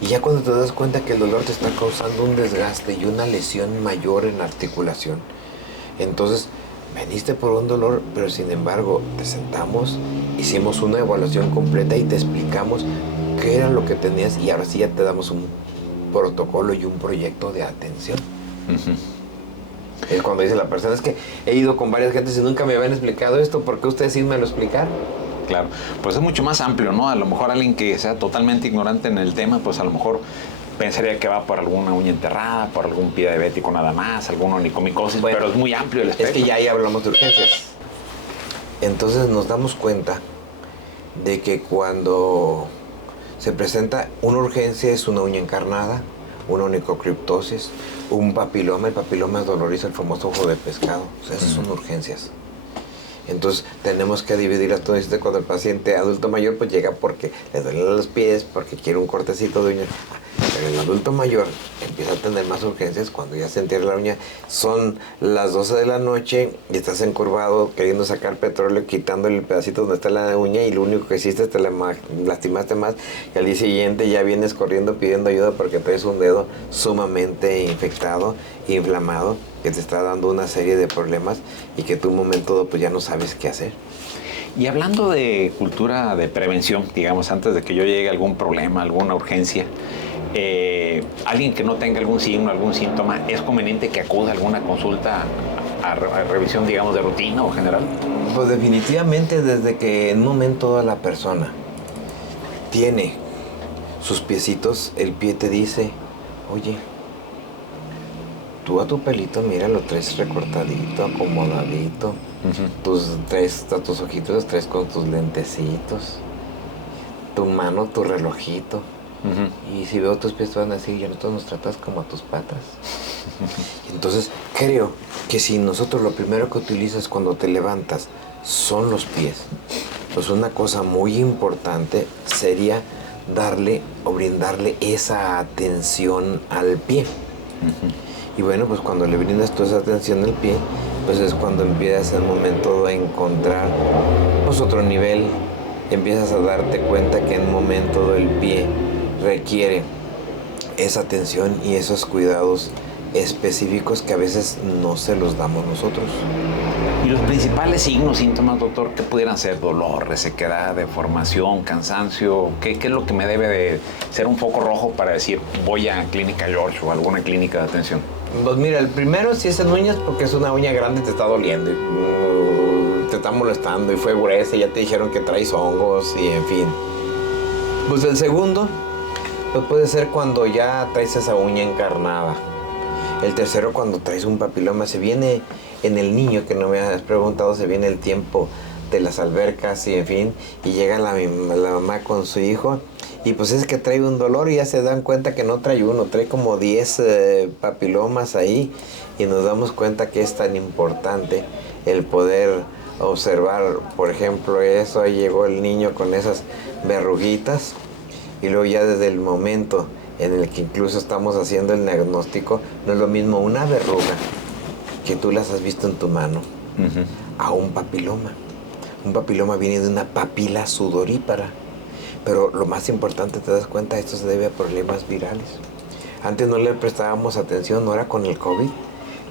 Y ya cuando te das cuenta que el dolor te está causando un desgaste y una lesión mayor en la articulación, entonces veniste por un dolor, pero sin embargo te sentamos, hicimos una evaluación completa y te explicamos qué era lo que tenías y ahora sí ya te damos un protocolo y un proyecto de atención. Es cuando dice la persona, es que he ido con varias gentes y nunca me habían explicado esto, ¿por qué ustedes sí me lo explicaron? Claro, pues es mucho más amplio, ¿no? A lo mejor alguien que sea totalmente ignorante en el tema, pues a lo mejor pensaría que va por alguna uña enterrada, por algún pie diabético nada más, alguna onicomicosis, bueno, pero es muy amplio el espectro. Es que ya ahí hablamos de urgencias. Entonces nos damos cuenta de que cuando se presenta una urgencia es una uña encarnada, una onicocriptosis, un papiloma. El papiloma es dolorizo, el famoso ojo de pescado. O sea, esas son urgencias. Entonces tenemos que dividir esto. Cuando el paciente adulto mayor pues llega porque le duelen los pies, porque quiere un cortecito de uña. Pero el adulto mayor empieza a tener más urgencias cuando ya se entierra la uña. Son las 12 de la noche y estás encurvado queriendo sacar petróleo, quitando el pedacito donde está la uña, y lo único que hiciste es te lastimaste más. Y al día siguiente ya vienes corriendo pidiendo ayuda porque traes un dedo sumamente infectado, inflamado, que te está dando una serie de problemas y que tú un momento dado pues ya no sabes qué hacer. Y hablando de cultura de prevención, digamos, antes de que yo llegue a algún problema, alguna urgencia, alguien que no tenga algún signo, algún síntoma, ¿es conveniente que acuda a alguna consulta a revisión, digamos, de rutina o general? Pues definitivamente, desde que en un momento dado la persona tiene sus piecitos, el pie te dice, oye, tú a tu pelito, mira, lo traes recortadito, acomodadito, tus ojitos los traes con tus lentecitos, tu mano, tu relojito. Y si veo tus pies te van a decir, ya nosotros nos tratas como a tus patas. Entonces creo que si nosotros lo primero que utilizas cuando te levantas son los pies, pues una cosa muy importante sería darle o brindarle esa atención al pie. Y bueno, pues cuando le brindas toda esa atención al pie, pues es cuando empiezas en un momento a encontrar pues otro nivel, empiezas a darte cuenta que en un momento el pie requiere esa atención y esos cuidados específicos que a veces no se los damos nosotros. ¿Y los principales signos, síntomas, doctor, qué pudieran ser? ¿Dolor, resequedad, deformación, cansancio? ¿Qué es lo que me debe de ser un foco rojo para decir voy a Clínica George o alguna clínica de atención? Pues mira, el primero si es en uñas porque es una uña grande y te está doliendo, te está molestando y fue gruesa y ya te dijeron que traes hongos y en fin. Pues el segundo pues puede ser cuando ya traes esa uña encarnada. El tercero cuando traes un papiloma. Se viene en el niño, que no me has preguntado, se viene el tiempo de las albercas y en fin, y llega la mamá con su hijo y pues es que trae un dolor y ya se dan cuenta que no trae uno, trae como 10 papilomas ahí, y nos damos cuenta que es tan importante el poder observar, por ejemplo, eso. Ahí llegó el niño con esas verruguitas y luego ya desde el momento en el que incluso estamos haciendo el diagnóstico, no es lo mismo una verruga que tú las has visto en tu mano a un papiloma. Un papiloma viene de una papila sudorípara, pero lo más importante, te das cuenta, esto se debe a problemas virales. Antes no le prestábamos atención, no era con el COVID,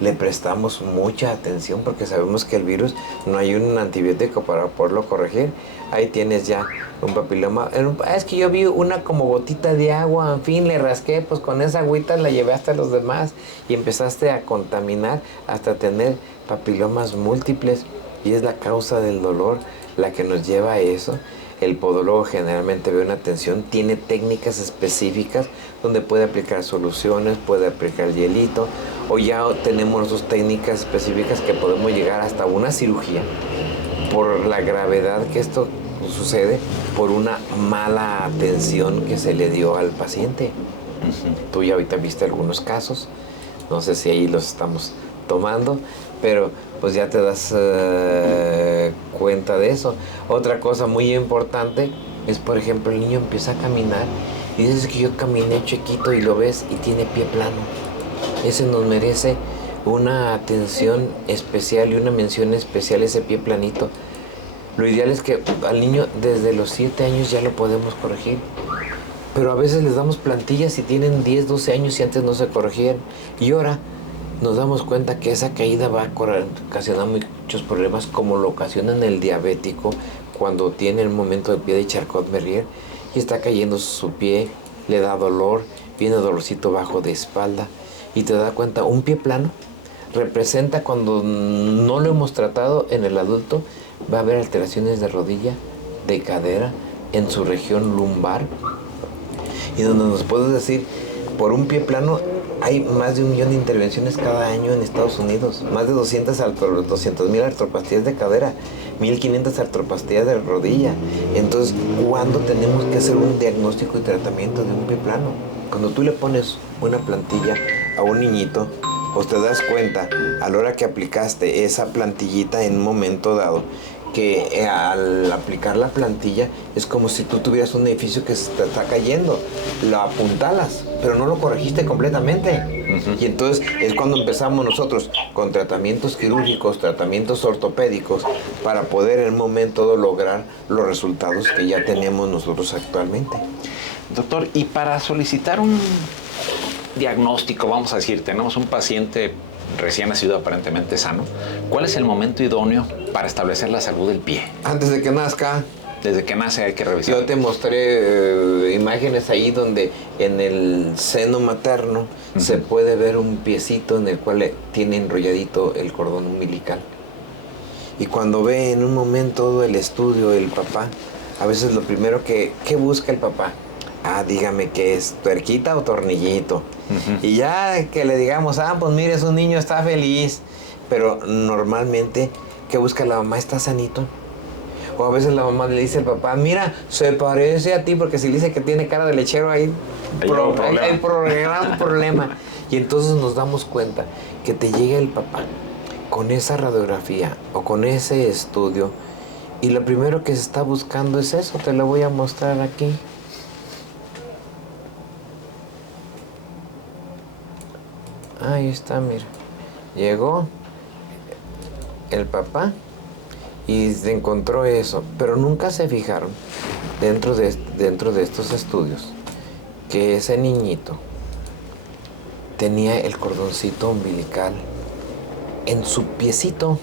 le prestamos mucha atención porque sabemos que el virus no hay un antibiótico para poderlo corregir. Ahí tienes ya un papiloma. Es que yo vi una como gotita de agua, en fin, le rasqué, pues con esa agüita la llevé hasta los demás y empezaste a contaminar hasta tener papilomas múltiples, y es la causa del dolor la que nos lleva a eso. El podólogo generalmente ve una atención, tiene técnicas específicas donde puede aplicar soluciones, puede aplicar hielito, o ya tenemos dos técnicas específicas que podemos llegar hasta una cirugía por la gravedad que esto sucede por una mala atención que se le dio al paciente. Tú ya ahorita viste algunos casos, no sé si ahí los estamos tomando, pero pues ya te das cuenta de eso. Otra cosa muy importante es, por ejemplo, el niño empieza a caminar y dices que yo caminé chiquito y lo ves y tiene pie plano. Ese nos merece una atención especial y una mención especial, ese pie planito. Lo ideal es que al niño desde los 7 años ya lo podemos corregir, pero a veces les damos plantillas y tienen 10, 12 años y antes no se corregían, y ahora nos damos cuenta que esa caída va a ocasionar muchos problemas, como lo ocasiona en el diabético cuando tiene el momento del pie de Charcot-Marie y está cayendo su pie, le da dolor, viene dolorcito bajo de espalda, y te das cuenta, un pie plano representa cuando no lo hemos tratado en el adulto, va a haber alteraciones de rodilla, de cadera, en su región lumbar, y donde nos puedes decir, por un pie plano hay más de 1 millón de intervenciones cada año en Estados Unidos, más de 200,000 artroplastías de cadera, 1,500 artroplastías de rodilla. Entonces, ¿cuándo tenemos que hacer un diagnóstico y tratamiento de un pie plano? Cuando tú le pones una plantilla a un niñito, pues te das cuenta a la hora que aplicaste esa plantillita en un momento dado, que al aplicar la plantilla es como si tú tuvieras un edificio que se te está cayendo. Lo apuntalas, pero no lo corregiste completamente. Y entonces es cuando empezamos nosotros con tratamientos quirúrgicos, tratamientos ortopédicos, para poder en un momento dado lograr los resultados que ya tenemos nosotros actualmente. Doctor, y para solicitar un diagnóstico, vamos a decir, tenemos un paciente recién nacido aparentemente sano, ¿cuál es el momento idóneo para establecer la salud del pie? Antes de que nazca. Desde que nace hay que revisar. Yo te mostré imágenes ahí donde en el seno materno se puede ver un piecito en el cual tiene enrolladito el cordón umbilical. Y cuando ve en un momento el estudio el papá, a veces lo primero ¿qué busca el papá? Dígame qué es, tuerquita o tornillito. Y ya que le digamos, pues mire, su niño está feliz. Pero normalmente, ¿qué busca la mamá? ¿Está sanito? O a veces la mamá le dice al papá, mira, se parece a ti, porque si le dice que tiene cara de lechero, hay gran problema. Y entonces nos damos cuenta que te llega el papá con esa radiografía o con ese estudio, y lo primero que se está buscando es eso, te lo voy a mostrar aquí. Ahí está, mira. Llegó el papá y se encontró eso, pero nunca se fijaron dentro de estos estudios que ese niñito tenía el cordoncito umbilical en su piecito.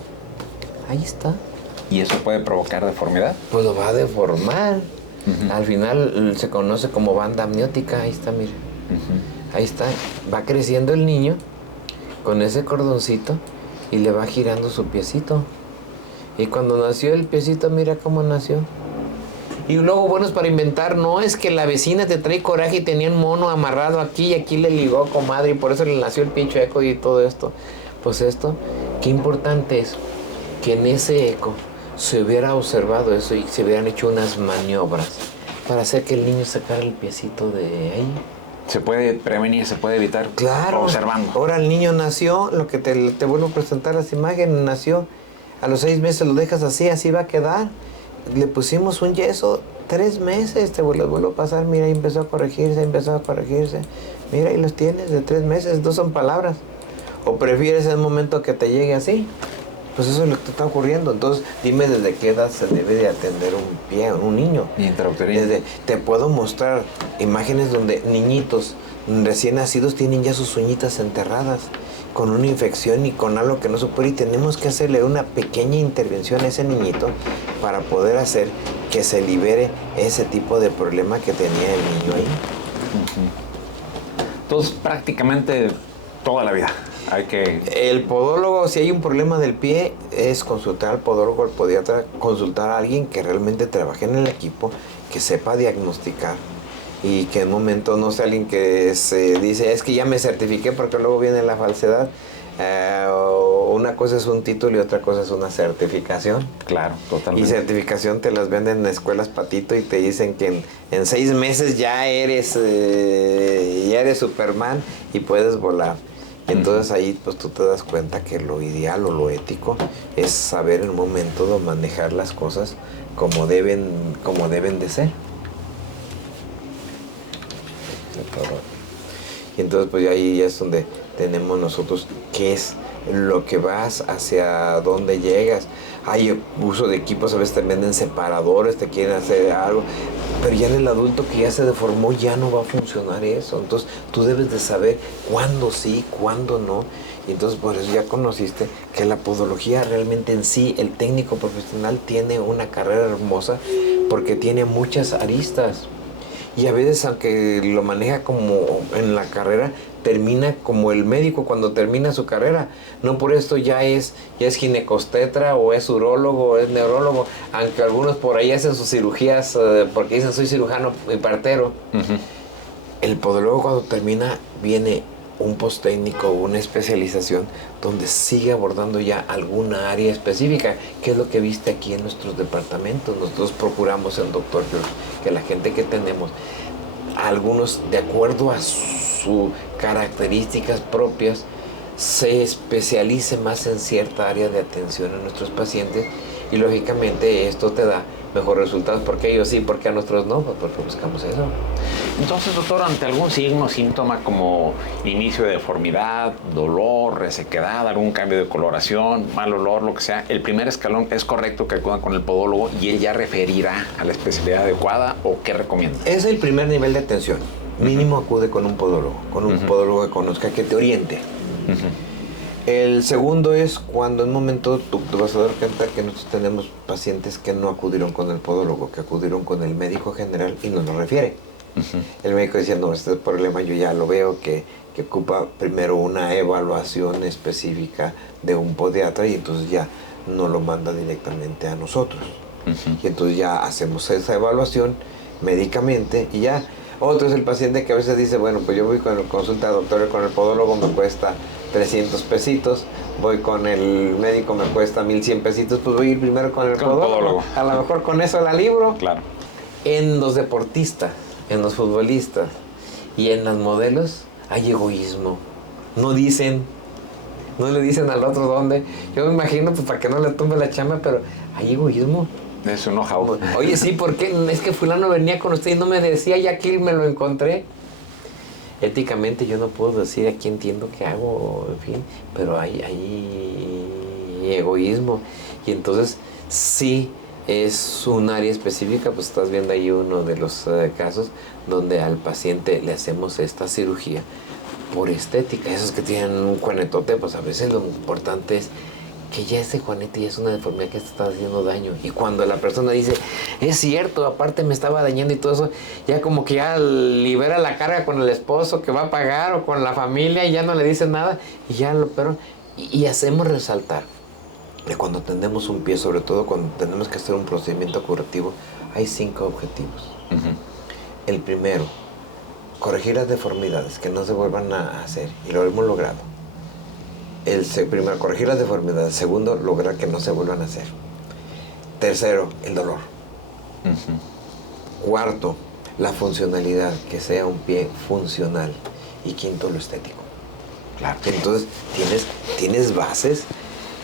Ahí está. ¿Y eso puede provocar deformidad? Pues lo va a deformar. Al final se conoce como banda amniótica. Ahí está, mira. Ahí está. Va creciendo el niño con ese cordoncito y le va girando su piecito. Y cuando nació el piecito, mira cómo nació. Y luego, bueno, es para inventar, no es que la vecina te trae coraje y tenía un mono amarrado aquí y aquí le ligó, comadre, y por eso le nació el pie chueco y todo esto. Pues esto, qué importante es que en ese eco se hubiera observado eso y se hubieran hecho unas maniobras para hacer que el niño sacara el piecito de ahí. Se puede prevenir, se puede evitar. Claro. Observando. Ahora el niño nació, lo que te vuelvo a presentar las imágenes, nació. A los 6 meses lo dejas así va a quedar. Le pusimos un yeso, 3 meses, te vuelvo a pasar, mira, ahí empezó a corregirse. Mira, ahí los tienes de 3 meses, 2 son palabras. ¿O prefieres en el momento que te llegue así? Pues eso es lo que te está ocurriendo. Entonces, dime desde qué edad se debe de atender un pie, un niño. Te puedo mostrar imágenes donde niñitos recién nacidos tienen ya sus uñitas enterradas, con una infección y con algo que no se puede, y tenemos que hacerle una pequeña intervención a ese niñito para poder hacer que se libere ese tipo de problema que tenía el niño ahí. Entonces, prácticamente toda la vida hay que... El podólogo, si hay un problema del pie, es consultar al podólogo, al podiatra, consultar a alguien que realmente trabaje en el equipo, que sepa diagnosticar, y que en un momento no sea alguien que se dice, es que ya me certifiqué, porque luego viene la falsedad. Una cosa es un título y otra cosa es una certificación. Claro, totalmente. Y certificación te las venden en escuelas patito y te dicen que en 6 meses ya eres Superman y puedes volar. Y entonces ahí pues tú te das cuenta que lo ideal o lo ético es saber en un momento de manejar las cosas como deben de ser. Y entonces pues ahí ya es donde tenemos nosotros qué es lo que vas, hacia dónde llegas. Hay uso de equipos, a veces te venden separadores, te quieren hacer algo, pero ya en el adulto que ya se deformó ya no va a funcionar eso. Entonces tú debes de saber cuándo sí, cuándo no. Y entonces por eso ya conociste que la podología realmente en sí, el técnico profesional tiene una carrera hermosa porque tiene muchas aristas. Y a veces, aunque lo maneja como en la carrera, termina como el médico cuando termina su carrera. No por esto ya es ginecostetra o es urólogo o es neurólogo, aunque algunos por ahí hacen sus cirugías porque dicen soy cirujano y partero. El podólogo cuando termina viene un posttécnico o una especialización donde sigue abordando ya alguna área específica, que es lo que viste aquí en nuestros departamentos. Nosotros procuramos en Dr. George que la gente que tenemos, algunos de acuerdo a sus características propias, se especialice más en cierta área de atención a nuestros pacientes, y lógicamente esto te da mejores resultados. ¿Por qué ellos sí, porque a nosotros no? Pues porque buscamos eso. Entonces, doctor, ante algún signo, síntoma como inicio de deformidad, dolor, resequedad, algún cambio de coloración, mal olor, lo que sea, el primer escalón, ¿es correcto que acudan con el podólogo y él ya referirá a la especialidad adecuada, o qué recomienda? Es el primer nivel de atención. Mínimo acude con un podólogo que conozca, que te oriente. El segundo es cuando en un momento tú te vas a dar cuenta que nosotros tenemos pacientes que no acudieron con el podólogo, que acudieron con el médico general y nos lo refiere. El médico dice, no, este problema yo ya lo veo, que ocupa primero una evaluación específica de un podiatra, y entonces ya no lo manda directamente a nosotros. Y entonces ya hacemos esa evaluación médicamente y ya. Otro es el paciente que a veces dice, bueno, pues yo voy con consulta doctor con el podólogo, me cuesta 300 pesitos, voy con el médico, me cuesta 1100 pesitos, pues voy a ir primero con el podólogo. A lo mejor con eso la libro. Claro. En los deportistas, en los futbolistas y en las modelos hay egoísmo. No le dicen al otro dónde. Yo me imagino, pues para que no le tumbe la chamba, pero hay egoísmo. Es un know-how. Oye, sí, ¿por qué? Es que fulano venía con usted y no me decía, y aquí me lo encontré. Éticamente yo no puedo decir aquí entiendo qué hago, en fin, pero hay egoísmo. Y entonces sí es un área específica, pues estás viendo ahí uno de los casos donde al paciente le hacemos esta cirugía por estética. Esos que tienen un juanetote, pues a veces lo importante es que ya ese juanete ya es una deformidad que te está haciendo daño. Y cuando la persona dice, es cierto, aparte me estaba dañando y todo eso, ya como que ya libera la carga con el esposo que va a pagar o con la familia, y ya no le dice nada, y ya lo, pero y hacemos resaltar que cuando atendemos un pie, sobre todo cuando tenemos que hacer un procedimiento curativo, hay 5 objetivos. El primero, corregir las deformidades, que no se vuelvan a hacer, y lo hemos logrado. Primero, corregir las deformidades. Segundo, lograr que no se vuelvan a hacer. Tercero, el dolor. Cuarto, la funcionalidad, que sea un pie funcional. Y quinto, lo estético. Claro. Entonces, tienes bases,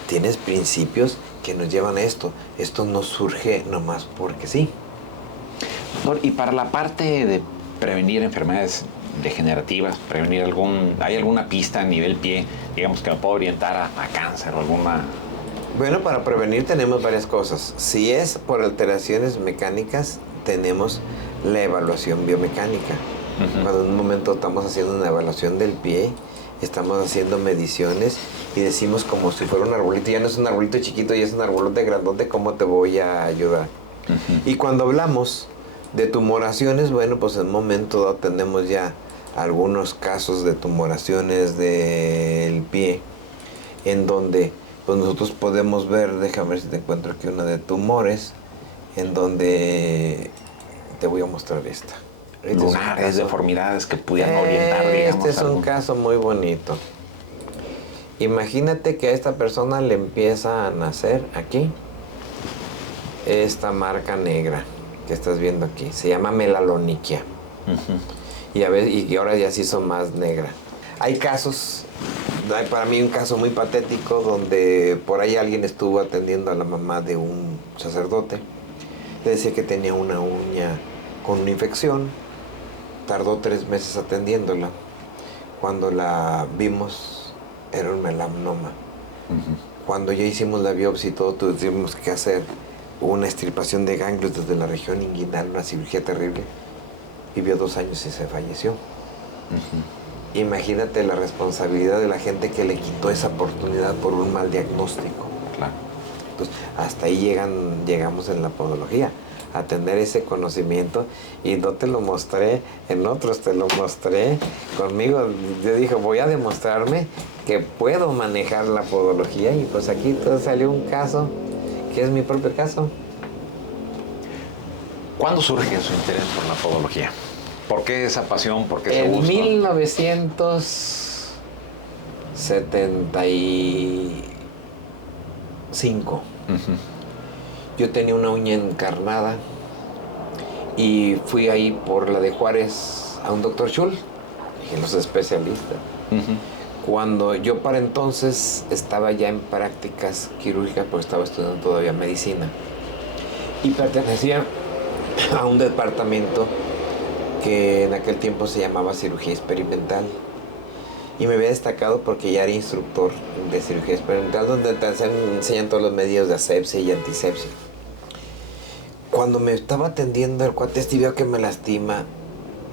tienes principios que nos llevan a esto. Esto no surge nomás porque sí. Doctor, y para la parte de prevenir enfermedades degenerativas, ¿hay alguna pista a nivel pie, digamos, que me pueda orientar a cáncer o alguna? Bueno, para prevenir tenemos varias cosas. Si es por alteraciones mecánicas, tenemos la evaluación biomecánica. Cuando en un momento estamos haciendo una evaluación del pie, estamos haciendo mediciones y decimos como si fuera un arbolito, ya no es un arbolito chiquito, ya es un arbolote grandote, ¿cómo te voy a ayudar? Y cuando hablamos de tumoraciones, bueno, pues en un momento dado tenemos ya algunos casos de tumoraciones del pie, en donde pues nosotros podemos ver, déjame ver si te encuentro aquí una de tumores, en donde te voy a mostrar esta. Lunares, deformidades que pudieran orientar, digamos. Este es un caso muy bonito. Imagínate que a esta persona le empieza a nacer aquí esta marca negra que estás viendo aquí. Se llama melaloniquia. Y ahora ya se hizo más negra. Hay casos, hay para mí un caso muy patético donde por ahí alguien estuvo atendiendo a la mamá de un sacerdote. Le decía que tenía una uña con una infección. Tardó 3 meses atendiéndola. Cuando la vimos, era un melanoma. Cuando ya hicimos la biopsia y todo, tuvimos que hacer una extirpación de ganglios desde la región inguinal, una cirugía terrible. Vivió 2 años y se falleció. Imagínate la responsabilidad de la gente que le quitó esa oportunidad por un mal diagnóstico. Claro. Entonces, hasta ahí llegamos en la podología, a tener ese conocimiento, y no te lo mostré en otros, te lo mostré conmigo. Yo dije, voy a demostrarme que puedo manejar la podología, y pues aquí te salió un caso que es mi propio caso. ¿Cuándo surge su interés por la podología? ¿Por qué esa pasión? ¿Por qué ese En gusto? 1900 75. Yo tenía una uña encarnada y fui ahí por la de Juárez a un doctor Schul, dije, los especialistas. Cuando yo para entonces estaba ya en prácticas quirúrgicas, porque estaba estudiando todavía medicina, y pertenecía a un departamento que en aquel tiempo se llamaba cirugía experimental. Y me había destacado porque ya era instructor de cirugía experimental, donde te enseñan todos los medios de asepsia y antisepsia. Cuando me estaba atendiendo el cuate este, veo que me lastima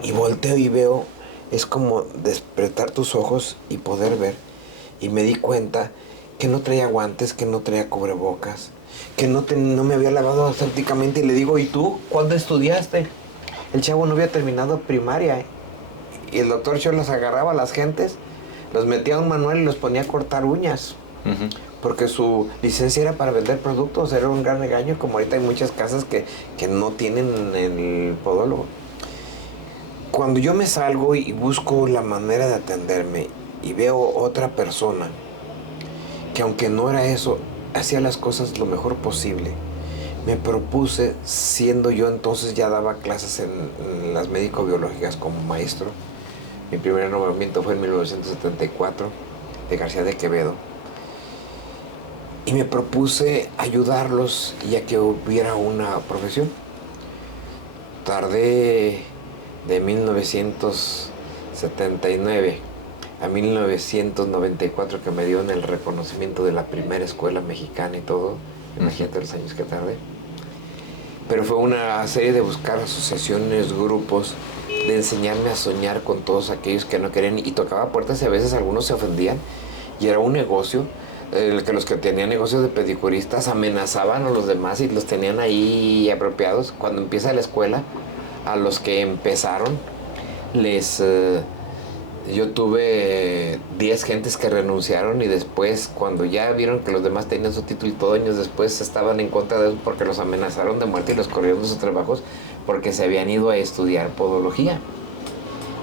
y volteo y veo, es como despertar tus ojos y poder ver. Y me di cuenta que no traía guantes, que no traía cubrebocas, que no me había lavado asépticamente. Y le digo, ¿y tú? ¿Cuándo estudiaste? El chavo no había terminado primaria. Y el doctor Scholl los agarraba a las gentes, los metía a un manual y los ponía a cortar uñas. Porque su licencia era para vender productos, era un gran engaño, como ahorita hay muchas casas que no tienen el podólogo. Cuando yo me salgo y busco la manera de atenderme y veo otra persona que aunque no era eso, hacía las cosas lo mejor posible, me propuse, siendo yo entonces ya daba clases en las médico-biológicas como maestro. Mi primer nombramiento fue en 1974 de García de Quevedo. Y me propuse ayudarlos y a que hubiera una profesión. Tardé de 1979 a 1994 que me dieron el reconocimiento de la primera escuela mexicana y todo. Imagínate los años que tardé. Pero fue una serie de buscar asociaciones, grupos, de enseñarme a soñar con todos aquellos que no querían, y tocaba puertas y a veces algunos se ofendían y era un negocio. Que los que tenían negocios de pedicuristas amenazaban a los demás y los tenían ahí apropiados. Cuando empieza la escuela, a los que empezaron yo tuve 10 gentes que renunciaron, y después cuando ya vieron que los demás tenían su título y todo, años después estaban en contra de eso porque los amenazaron de muerte y los corrieron de sus trabajos porque se habían ido a estudiar podología.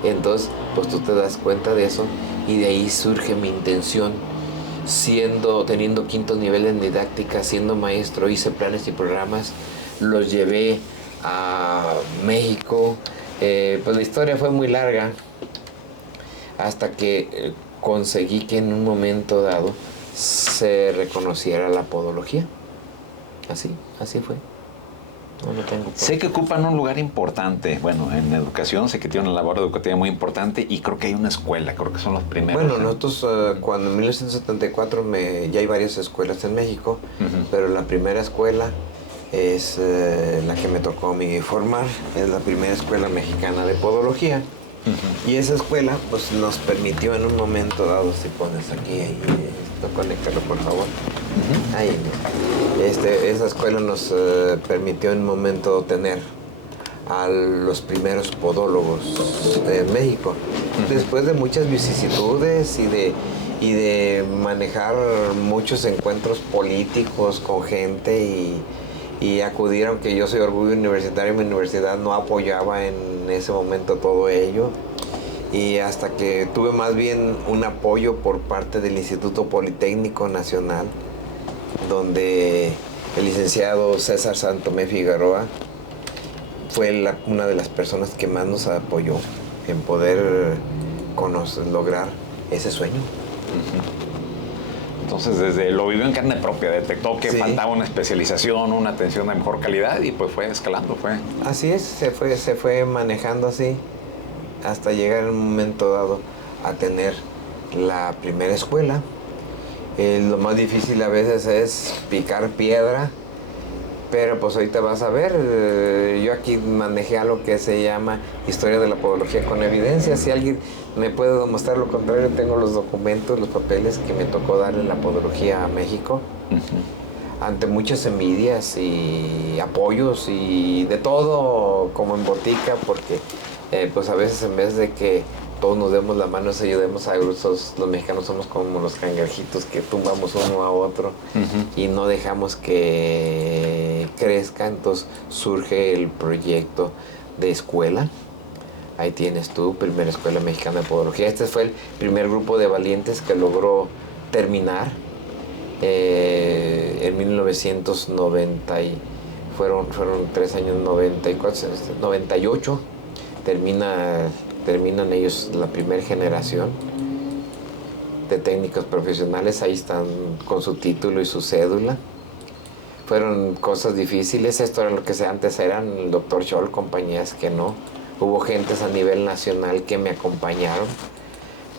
Entonces, pues tú te das cuenta de eso, y de ahí surge mi intención. Teniendo quinto nivel en didáctica, siendo maestro, hice planes y programas, los llevé a México. Pues la historia fue muy larga, hasta que conseguí que en un momento dado se reconociera la podología. Así fue. No tengo sé que ocupan un lugar importante, bueno, en educación, sé que tienen una labor educativa muy importante, y creo que hay una escuela, creo que son los primeros. Bueno, nosotros cuando en 1974 ya hay varias escuelas en México, pero la primera escuela es la que me tocó a mí formar, es la primera escuela mexicana de podología. Y esa escuela pues nos permitió en un momento dado, si pones aquí, conéctalo por favor. Ahí. Esa escuela nos permitió en un momento tener a los primeros podólogos en México. Después de muchas vicisitudes y de manejar muchos encuentros políticos con gente y acudir, aunque yo soy orgullo universitario, mi universidad no apoyaba en ese momento todo ello. Y hasta que tuve más bien un apoyo por parte del Instituto Politécnico Nacional, donde el licenciado César Santomé Figueroa fue una de las personas que más nos apoyó en poder lograr ese sueño. Entonces, lo vivió en carne propia, detectó que faltaba una especialización, una atención de mejor calidad, y pues fue escalando, Así es, se fue manejando así, hasta llegar en un momento dado a tener la primera escuela. Lo más difícil a veces es picar piedra, pero pues ahorita vas a ver, yo aquí manejé algo que se llama historia de la podología con evidencia. Si alguien me puede demostrar lo contrario, tengo los documentos, los papeles que me tocó darle la podología a México, ante muchas envidias y apoyos y de todo como en botica, porque pues a veces en vez de que todos nos demos la mano, nos ayudemos a gruesos, los mexicanos somos como los cangrejitos que tumbamos uno a otro y no dejamos que crezca. Entonces surge el proyecto de escuela. Ahí tienes tú, primera escuela mexicana de podología. Este fue el primer grupo de valientes que logró terminar en 1990 fueron 3 años, 94, 98, terminan ellos la primera generación de técnicos profesionales. Ahí están con su título y su cédula. Fueron cosas difíciles, esto era lo que antes eran el Dr. Scholl, compañías que no. Hubo gentes a nivel nacional que me acompañaron,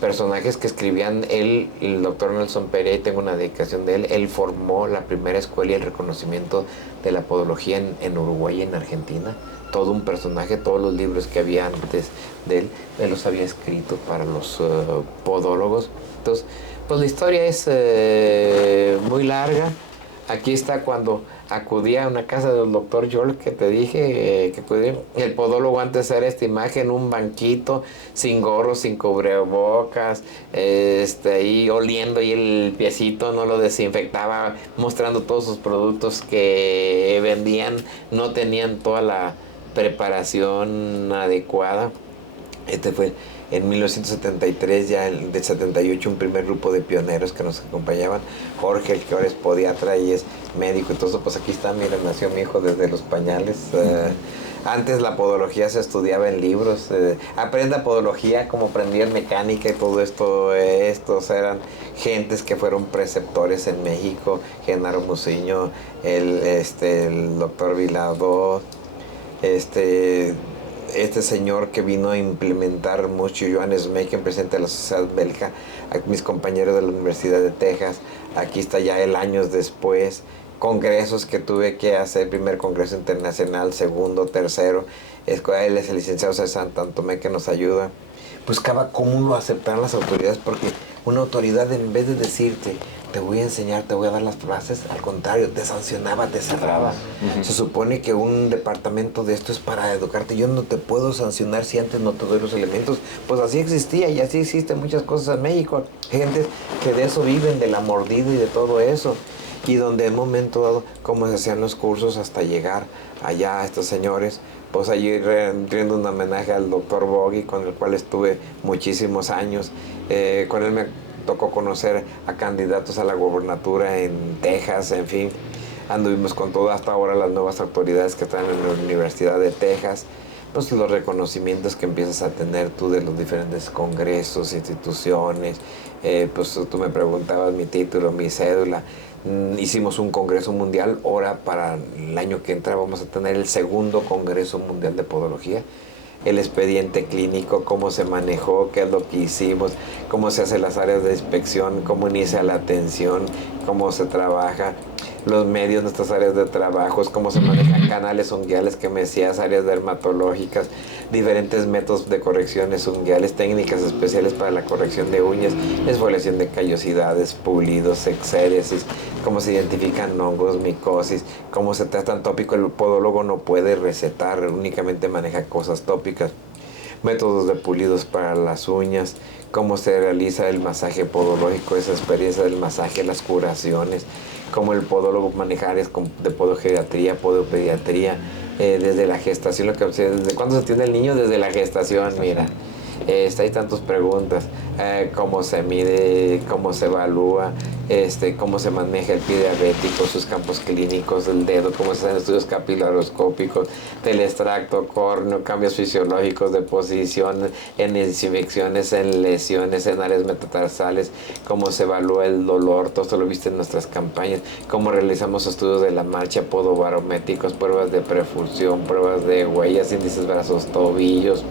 personajes que escribían. El doctor Nelson Perea, y tengo una dedicación de él formó la primera escuela y el reconocimiento de la podología en Uruguay y en Argentina. Todo un personaje, todos los libros que había antes de él los había escrito para los podólogos. Entonces, pues la historia es muy larga. Aquí está cuando acudía a una casa del doctor Scholl, que te dije que acudí. El podólogo antes era esta imagen, un banquito, sin gorro, sin cubrebocas, ahí oliendo y el piecito, no lo desinfectaba, mostrando todos sus productos que vendían, no tenían toda la preparación adecuada. Este fue en 1973, ya de 78, un primer grupo de pioneros que nos acompañaban. Jorge, el que ahora es podiatra y es médico y todo eso, pues aquí está, mira, nació mi hijo desde los pañales. Antes la podología se estudiaba en libros. Aprenda podología como aprendí en mecánica y todo esto. Estos eran gentes que fueron preceptores en México. Genaro Muciño, el doctor Vilado, este señor que vino a implementar mucho, Joan Smeken, presidente de la Sociedad Belga, mis compañeros de la Universidad de Texas. Aquí está ya el años después, congresos que tuve que hacer, primer congreso internacional, segundo, tercero. Él es el licenciado César Santomé, que nos ayuda. Buscaba cómo lo aceptaran las autoridades, porque una autoridad, en vez de decirte, te voy a enseñar, te voy a dar las frases, al contrario, te sancionaba, te cerraba. Se supone que un departamento de esto es para educarte. Yo no te puedo sancionar si antes no te doy los elementos. Pues así existía y así existen muchas cosas en México. Gente que de eso viven, de la mordida y de todo eso. Y donde en un momento dado, cómo se hacían los cursos hasta llegar allá a estos señores. Pues allí rindo un homenaje al doctor Boggy, con el cual estuve muchísimos años. Con él me tocó conocer a candidatos a la gobernatura en Texas, en fin. Anduvimos con todo, hasta ahora las nuevas autoridades que están en la Universidad de Texas. Pues los reconocimientos que empiezas a tener tú de los diferentes congresos, instituciones. Pues tú me preguntabas mi título, mi cédula. Hicimos un congreso mundial. Ahora para el año que entra vamos a tener el segundo congreso mundial de podología. El expediente clínico, cómo se manejó, qué es lo que hicimos, cómo se hacen las áreas de inspección, cómo inicia la atención, cómo se trabaja, los medios, nuestras áreas de trabajos, cómo se manejan canales unguiales, que me decías, áreas dermatológicas, diferentes métodos de correcciones unguiales, técnicas especiales para la corrección de uñas, exfoliación de callosidades, pulidos, exéresis, cómo se identifican hongos, micosis, cómo se tratan tópicos. El podólogo no puede recetar, únicamente maneja cosas tópicas. Métodos de pulidos para las uñas, cómo se realiza el masaje podológico, esa experiencia del masaje, las curaciones, cómo el podólogo maneja áreas de podogeriatría, podopediatría, desde la gestación, ¿desde cuándo se tiene el niño? Desde la gestación, mira. Hay tantas preguntas, cómo se mide, cómo se evalúa, cómo se maneja el pie diabético, sus campos clínicos del dedo, cómo se hacen estudios capilaroscópicos, del extracto córneo, cambios fisiológicos de posición, en infecciones, en lesiones, en áreas metatarsales, cómo se evalúa el dolor. Todo esto lo viste en nuestras campañas, cómo realizamos estudios de la marcha, podobarométricos, pruebas de perfusión, pruebas de huellas, índices brazos, tobillos.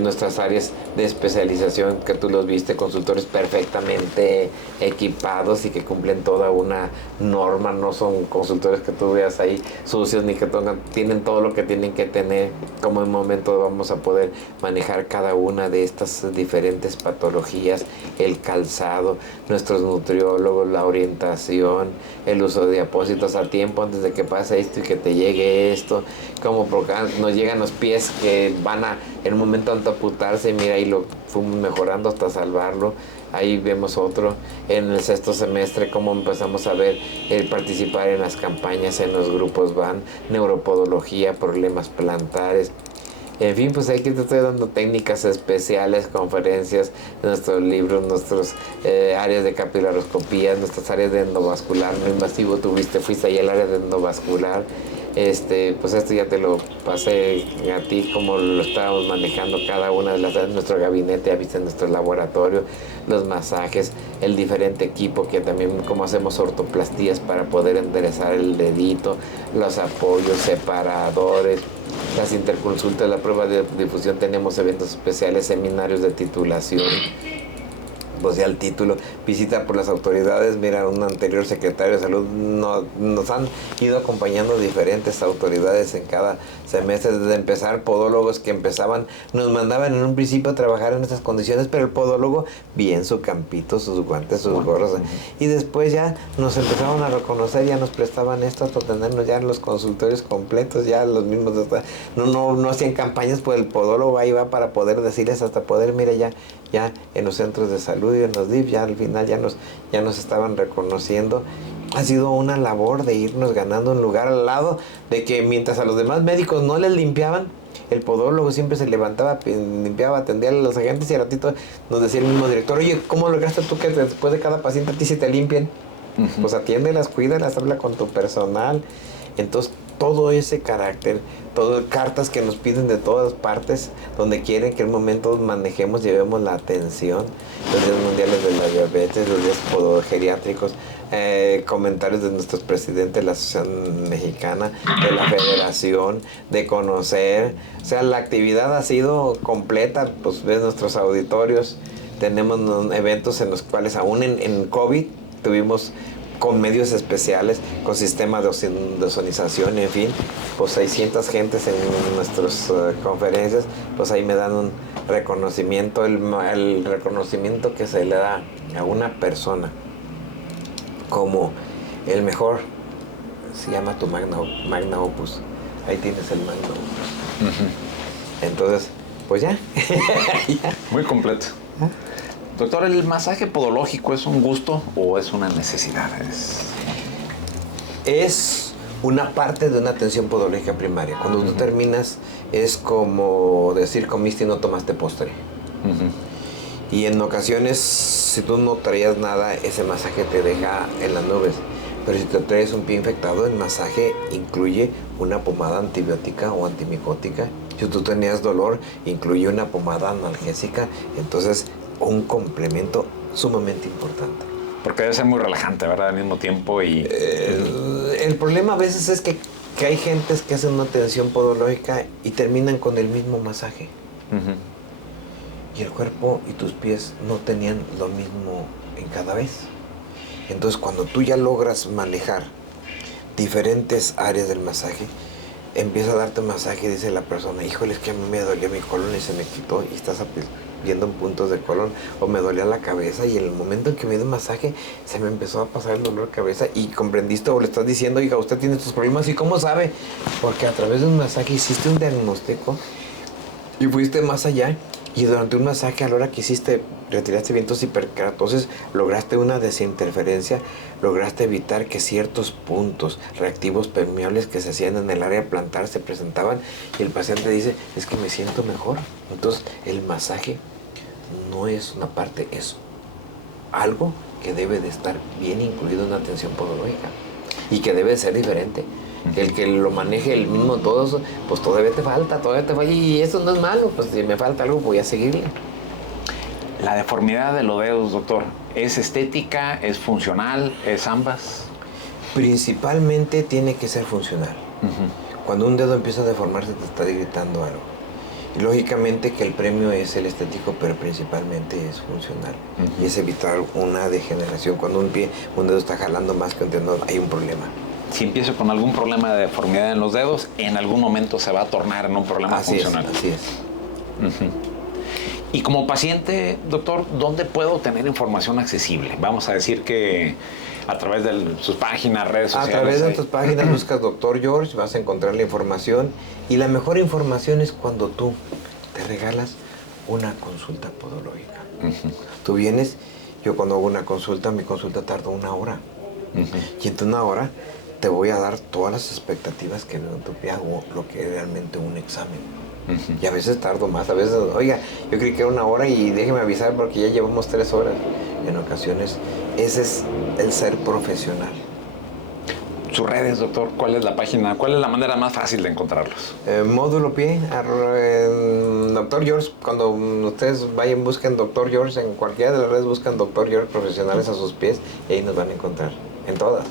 Nuestras áreas de especialización, que tú los viste, consultores perfectamente equipados y que cumplen toda una norma, no son consultores que tú veas ahí sucios ni que tienen todo lo que tienen que tener. Como en un momento vamos a poder manejar cada una de estas diferentes patologías, el calzado, nuestros nutriólogos, la orientación, el uso de apósitos a tiempo antes de que pase esto y que te llegue esto, como porque nos llegan los pies que van a en un momento tanto amputarse, mira, ahí lo fuimos mejorando hasta salvarlo. Ahí vemos otro en el sexto semestre, cómo empezamos a ver el participar en las campañas, en los grupos van, neuropodología, problemas plantares, En fin, pues aquí te estoy dando técnicas especiales, conferencias, nuestros libros, nuestros áreas de capilaroscopía, nuestras áreas de endovascular no invasivo. Fuiste ahí al área de endovascular. Pues esto ya te lo pasé a ti, como lo estábamos manejando cada una de las áreas, nuestro gabinete, ya viste nuestro laboratorio, los masajes, el diferente equipo que también, como hacemos ortoplastías para poder enderezar el dedito, los apoyos, separadores, las interconsultas, la prueba de difusión, tenemos eventos especiales, seminarios de titulación. Pues ya el título, visita por las autoridades. Mira, un anterior secretario de salud, nos han ido acompañando diferentes autoridades en cada semestre. Desde empezar, podólogos que empezaban, nos mandaban en un principio a trabajar en estas condiciones, pero el podólogo, bien su campito, sus guantes, sus gorros, y después ya nos empezaban a reconocer, ya nos prestaban esto hasta tenernos ya los consultorios completos, ya los mismos, no hacían campañas, pues el podólogo ahí va para poder decirles, hasta poder, mire, ya en los centros de salud y en los DIF, ya al final ya nos estaban reconociendo. Ha sido una labor de irnos ganando un lugar al lado de que mientras a los demás médicos no les limpiaban, el podólogo siempre se levantaba, limpiaba, atendía a los agentes y al ratito nos decía el mismo director, oye, ¿cómo lograste tú que después de cada paciente a ti se te limpien? Pues atiéndelas, cuídalas, habla con tu personal. Entonces, todo ese carácter, cartas que nos piden de todas partes, donde quieren que en un momento manejemos, llevemos la atención, los días mundiales de la diabetes, los días podogeriátricos, comentarios de nuestros presidentes de la Asociación Mexicana, de la Federación, de conocer, o sea, la actividad ha sido completa, pues ves nuestros auditorios, tenemos eventos en los cuales aún en COVID tuvimos con medios especiales, con sistemas de ozonización, en fin, pues 600 gentes en nuestras conferencias, pues ahí me dan un reconocimiento, el reconocimiento que se le da a una persona como el mejor, se llama tu magna opus, ahí tienes el magna opus. Entonces, pues ya. Muy completo. Doctor, ¿el masaje podológico es un gusto o es una necesidad? Es una parte de una atención podológica primaria. Cuando tú terminas, es como decir comiste y no tomaste postre. Y en ocasiones, si tú no traías nada, ese masaje te deja en las nubes. Pero si te traes un pie infectado, el masaje incluye una pomada antibiótica o antimicótica. Si tú tenías dolor, incluye una pomada analgésica. Entonces, un complemento sumamente importante. Porque debe ser muy relajante, ¿verdad? Al mismo tiempo y... El problema a veces es que hay gentes que hacen una atención podológica y terminan con el mismo masaje. Y el cuerpo y tus pies no tenían lo mismo en cada vez. Entonces, cuando tú ya logras manejar diferentes áreas del masaje, empieza a darte masaje y dice la persona, híjole, es que a mí me dolía mi colon y se me quitó y estás viendo en puntos de colon, o me dolía la cabeza y en el momento en que me dio masaje se me empezó a pasar el dolor de cabeza y comprendiste o le estás diciendo, oiga, usted tiene estos problemas, ¿y cómo sabe? Porque a través de un masaje hiciste un diagnóstico y fuiste más allá. Y durante un masaje, a la hora que retiraste vientos hiperkeratosis, lograste una desinterferencia, lograste evitar que ciertos puntos reactivos permeables que se hacían en el área plantar se presentaban y el paciente dice, es que me siento mejor. Entonces, el masaje no es una parte, es algo que debe de estar bien incluido en una atención podológica y que debe ser diferente. El que lo maneje el mismo todo, pues todavía te falta, y eso no es malo, pues si me falta algo voy a seguirle. La deformidad de los dedos, doctor, ¿es estética, es funcional, es ambas? Principalmente tiene que ser funcional. Cuando un dedo empieza a deformarse te está gritando algo. Y lógicamente que el premio es el estético, pero principalmente es funcional. Y es evitar una degeneración. Cuando un dedo está jalando más que un dedo, hay un problema. Si empiezo con algún problema de deformidad en los dedos, en algún momento se va a tornar en un problema funcional. Así es. Y como paciente, doctor, ¿dónde puedo tener información accesible? Vamos a decir que a través de sus páginas, redes sociales. A través de tus páginas buscas Dr. George, vas a encontrar la información. Y la mejor información es cuando tú te regalas una consulta podológica. Tú vienes, yo cuando hago una consulta, mi consulta tarda 1 hora. Y en 1 hora te voy a dar todas las expectativas que yo hago, lo que es realmente un examen. Y a veces tardo más, a veces, oiga, yo creí que era 1 hora y déjeme avisar porque ya llevamos 3 horas. En ocasiones, ese es el ser profesional. Sus redes, doctor, ¿cuál es la página? ¿Cuál es la manera más fácil de encontrarlos? Módulo Pie, Dr. George, cuando ustedes vayan, busquen Dr. George, en cualquiera de las redes buscan Dr. George Profesionales a sus pies y ahí nos van a encontrar, en todas.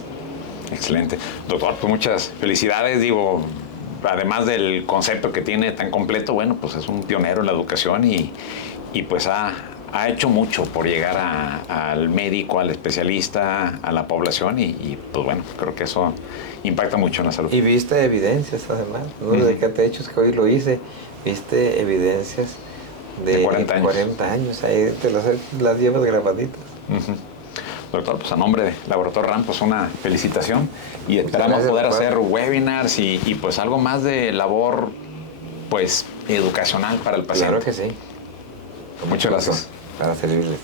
Excelente. Doctor, pues muchas felicidades. Digo, además del concepto que tiene tan completo, bueno, pues es un pionero en la educación y pues ha hecho mucho por llegar al médico, al especialista, a la población y pues bueno, creo que eso impacta mucho en la salud. Y viste evidencias además, no de que te hechos que hoy lo hice, viste evidencias de 40 años, ahí te las llevas grabaditas. Doctor, pues a nombre de Laboratorio RAM, pues una felicitación y esperamos poder hacer webinars y pues algo más de labor pues educacional para el paciente. Claro que sí. Muchas gracias. Para servirles.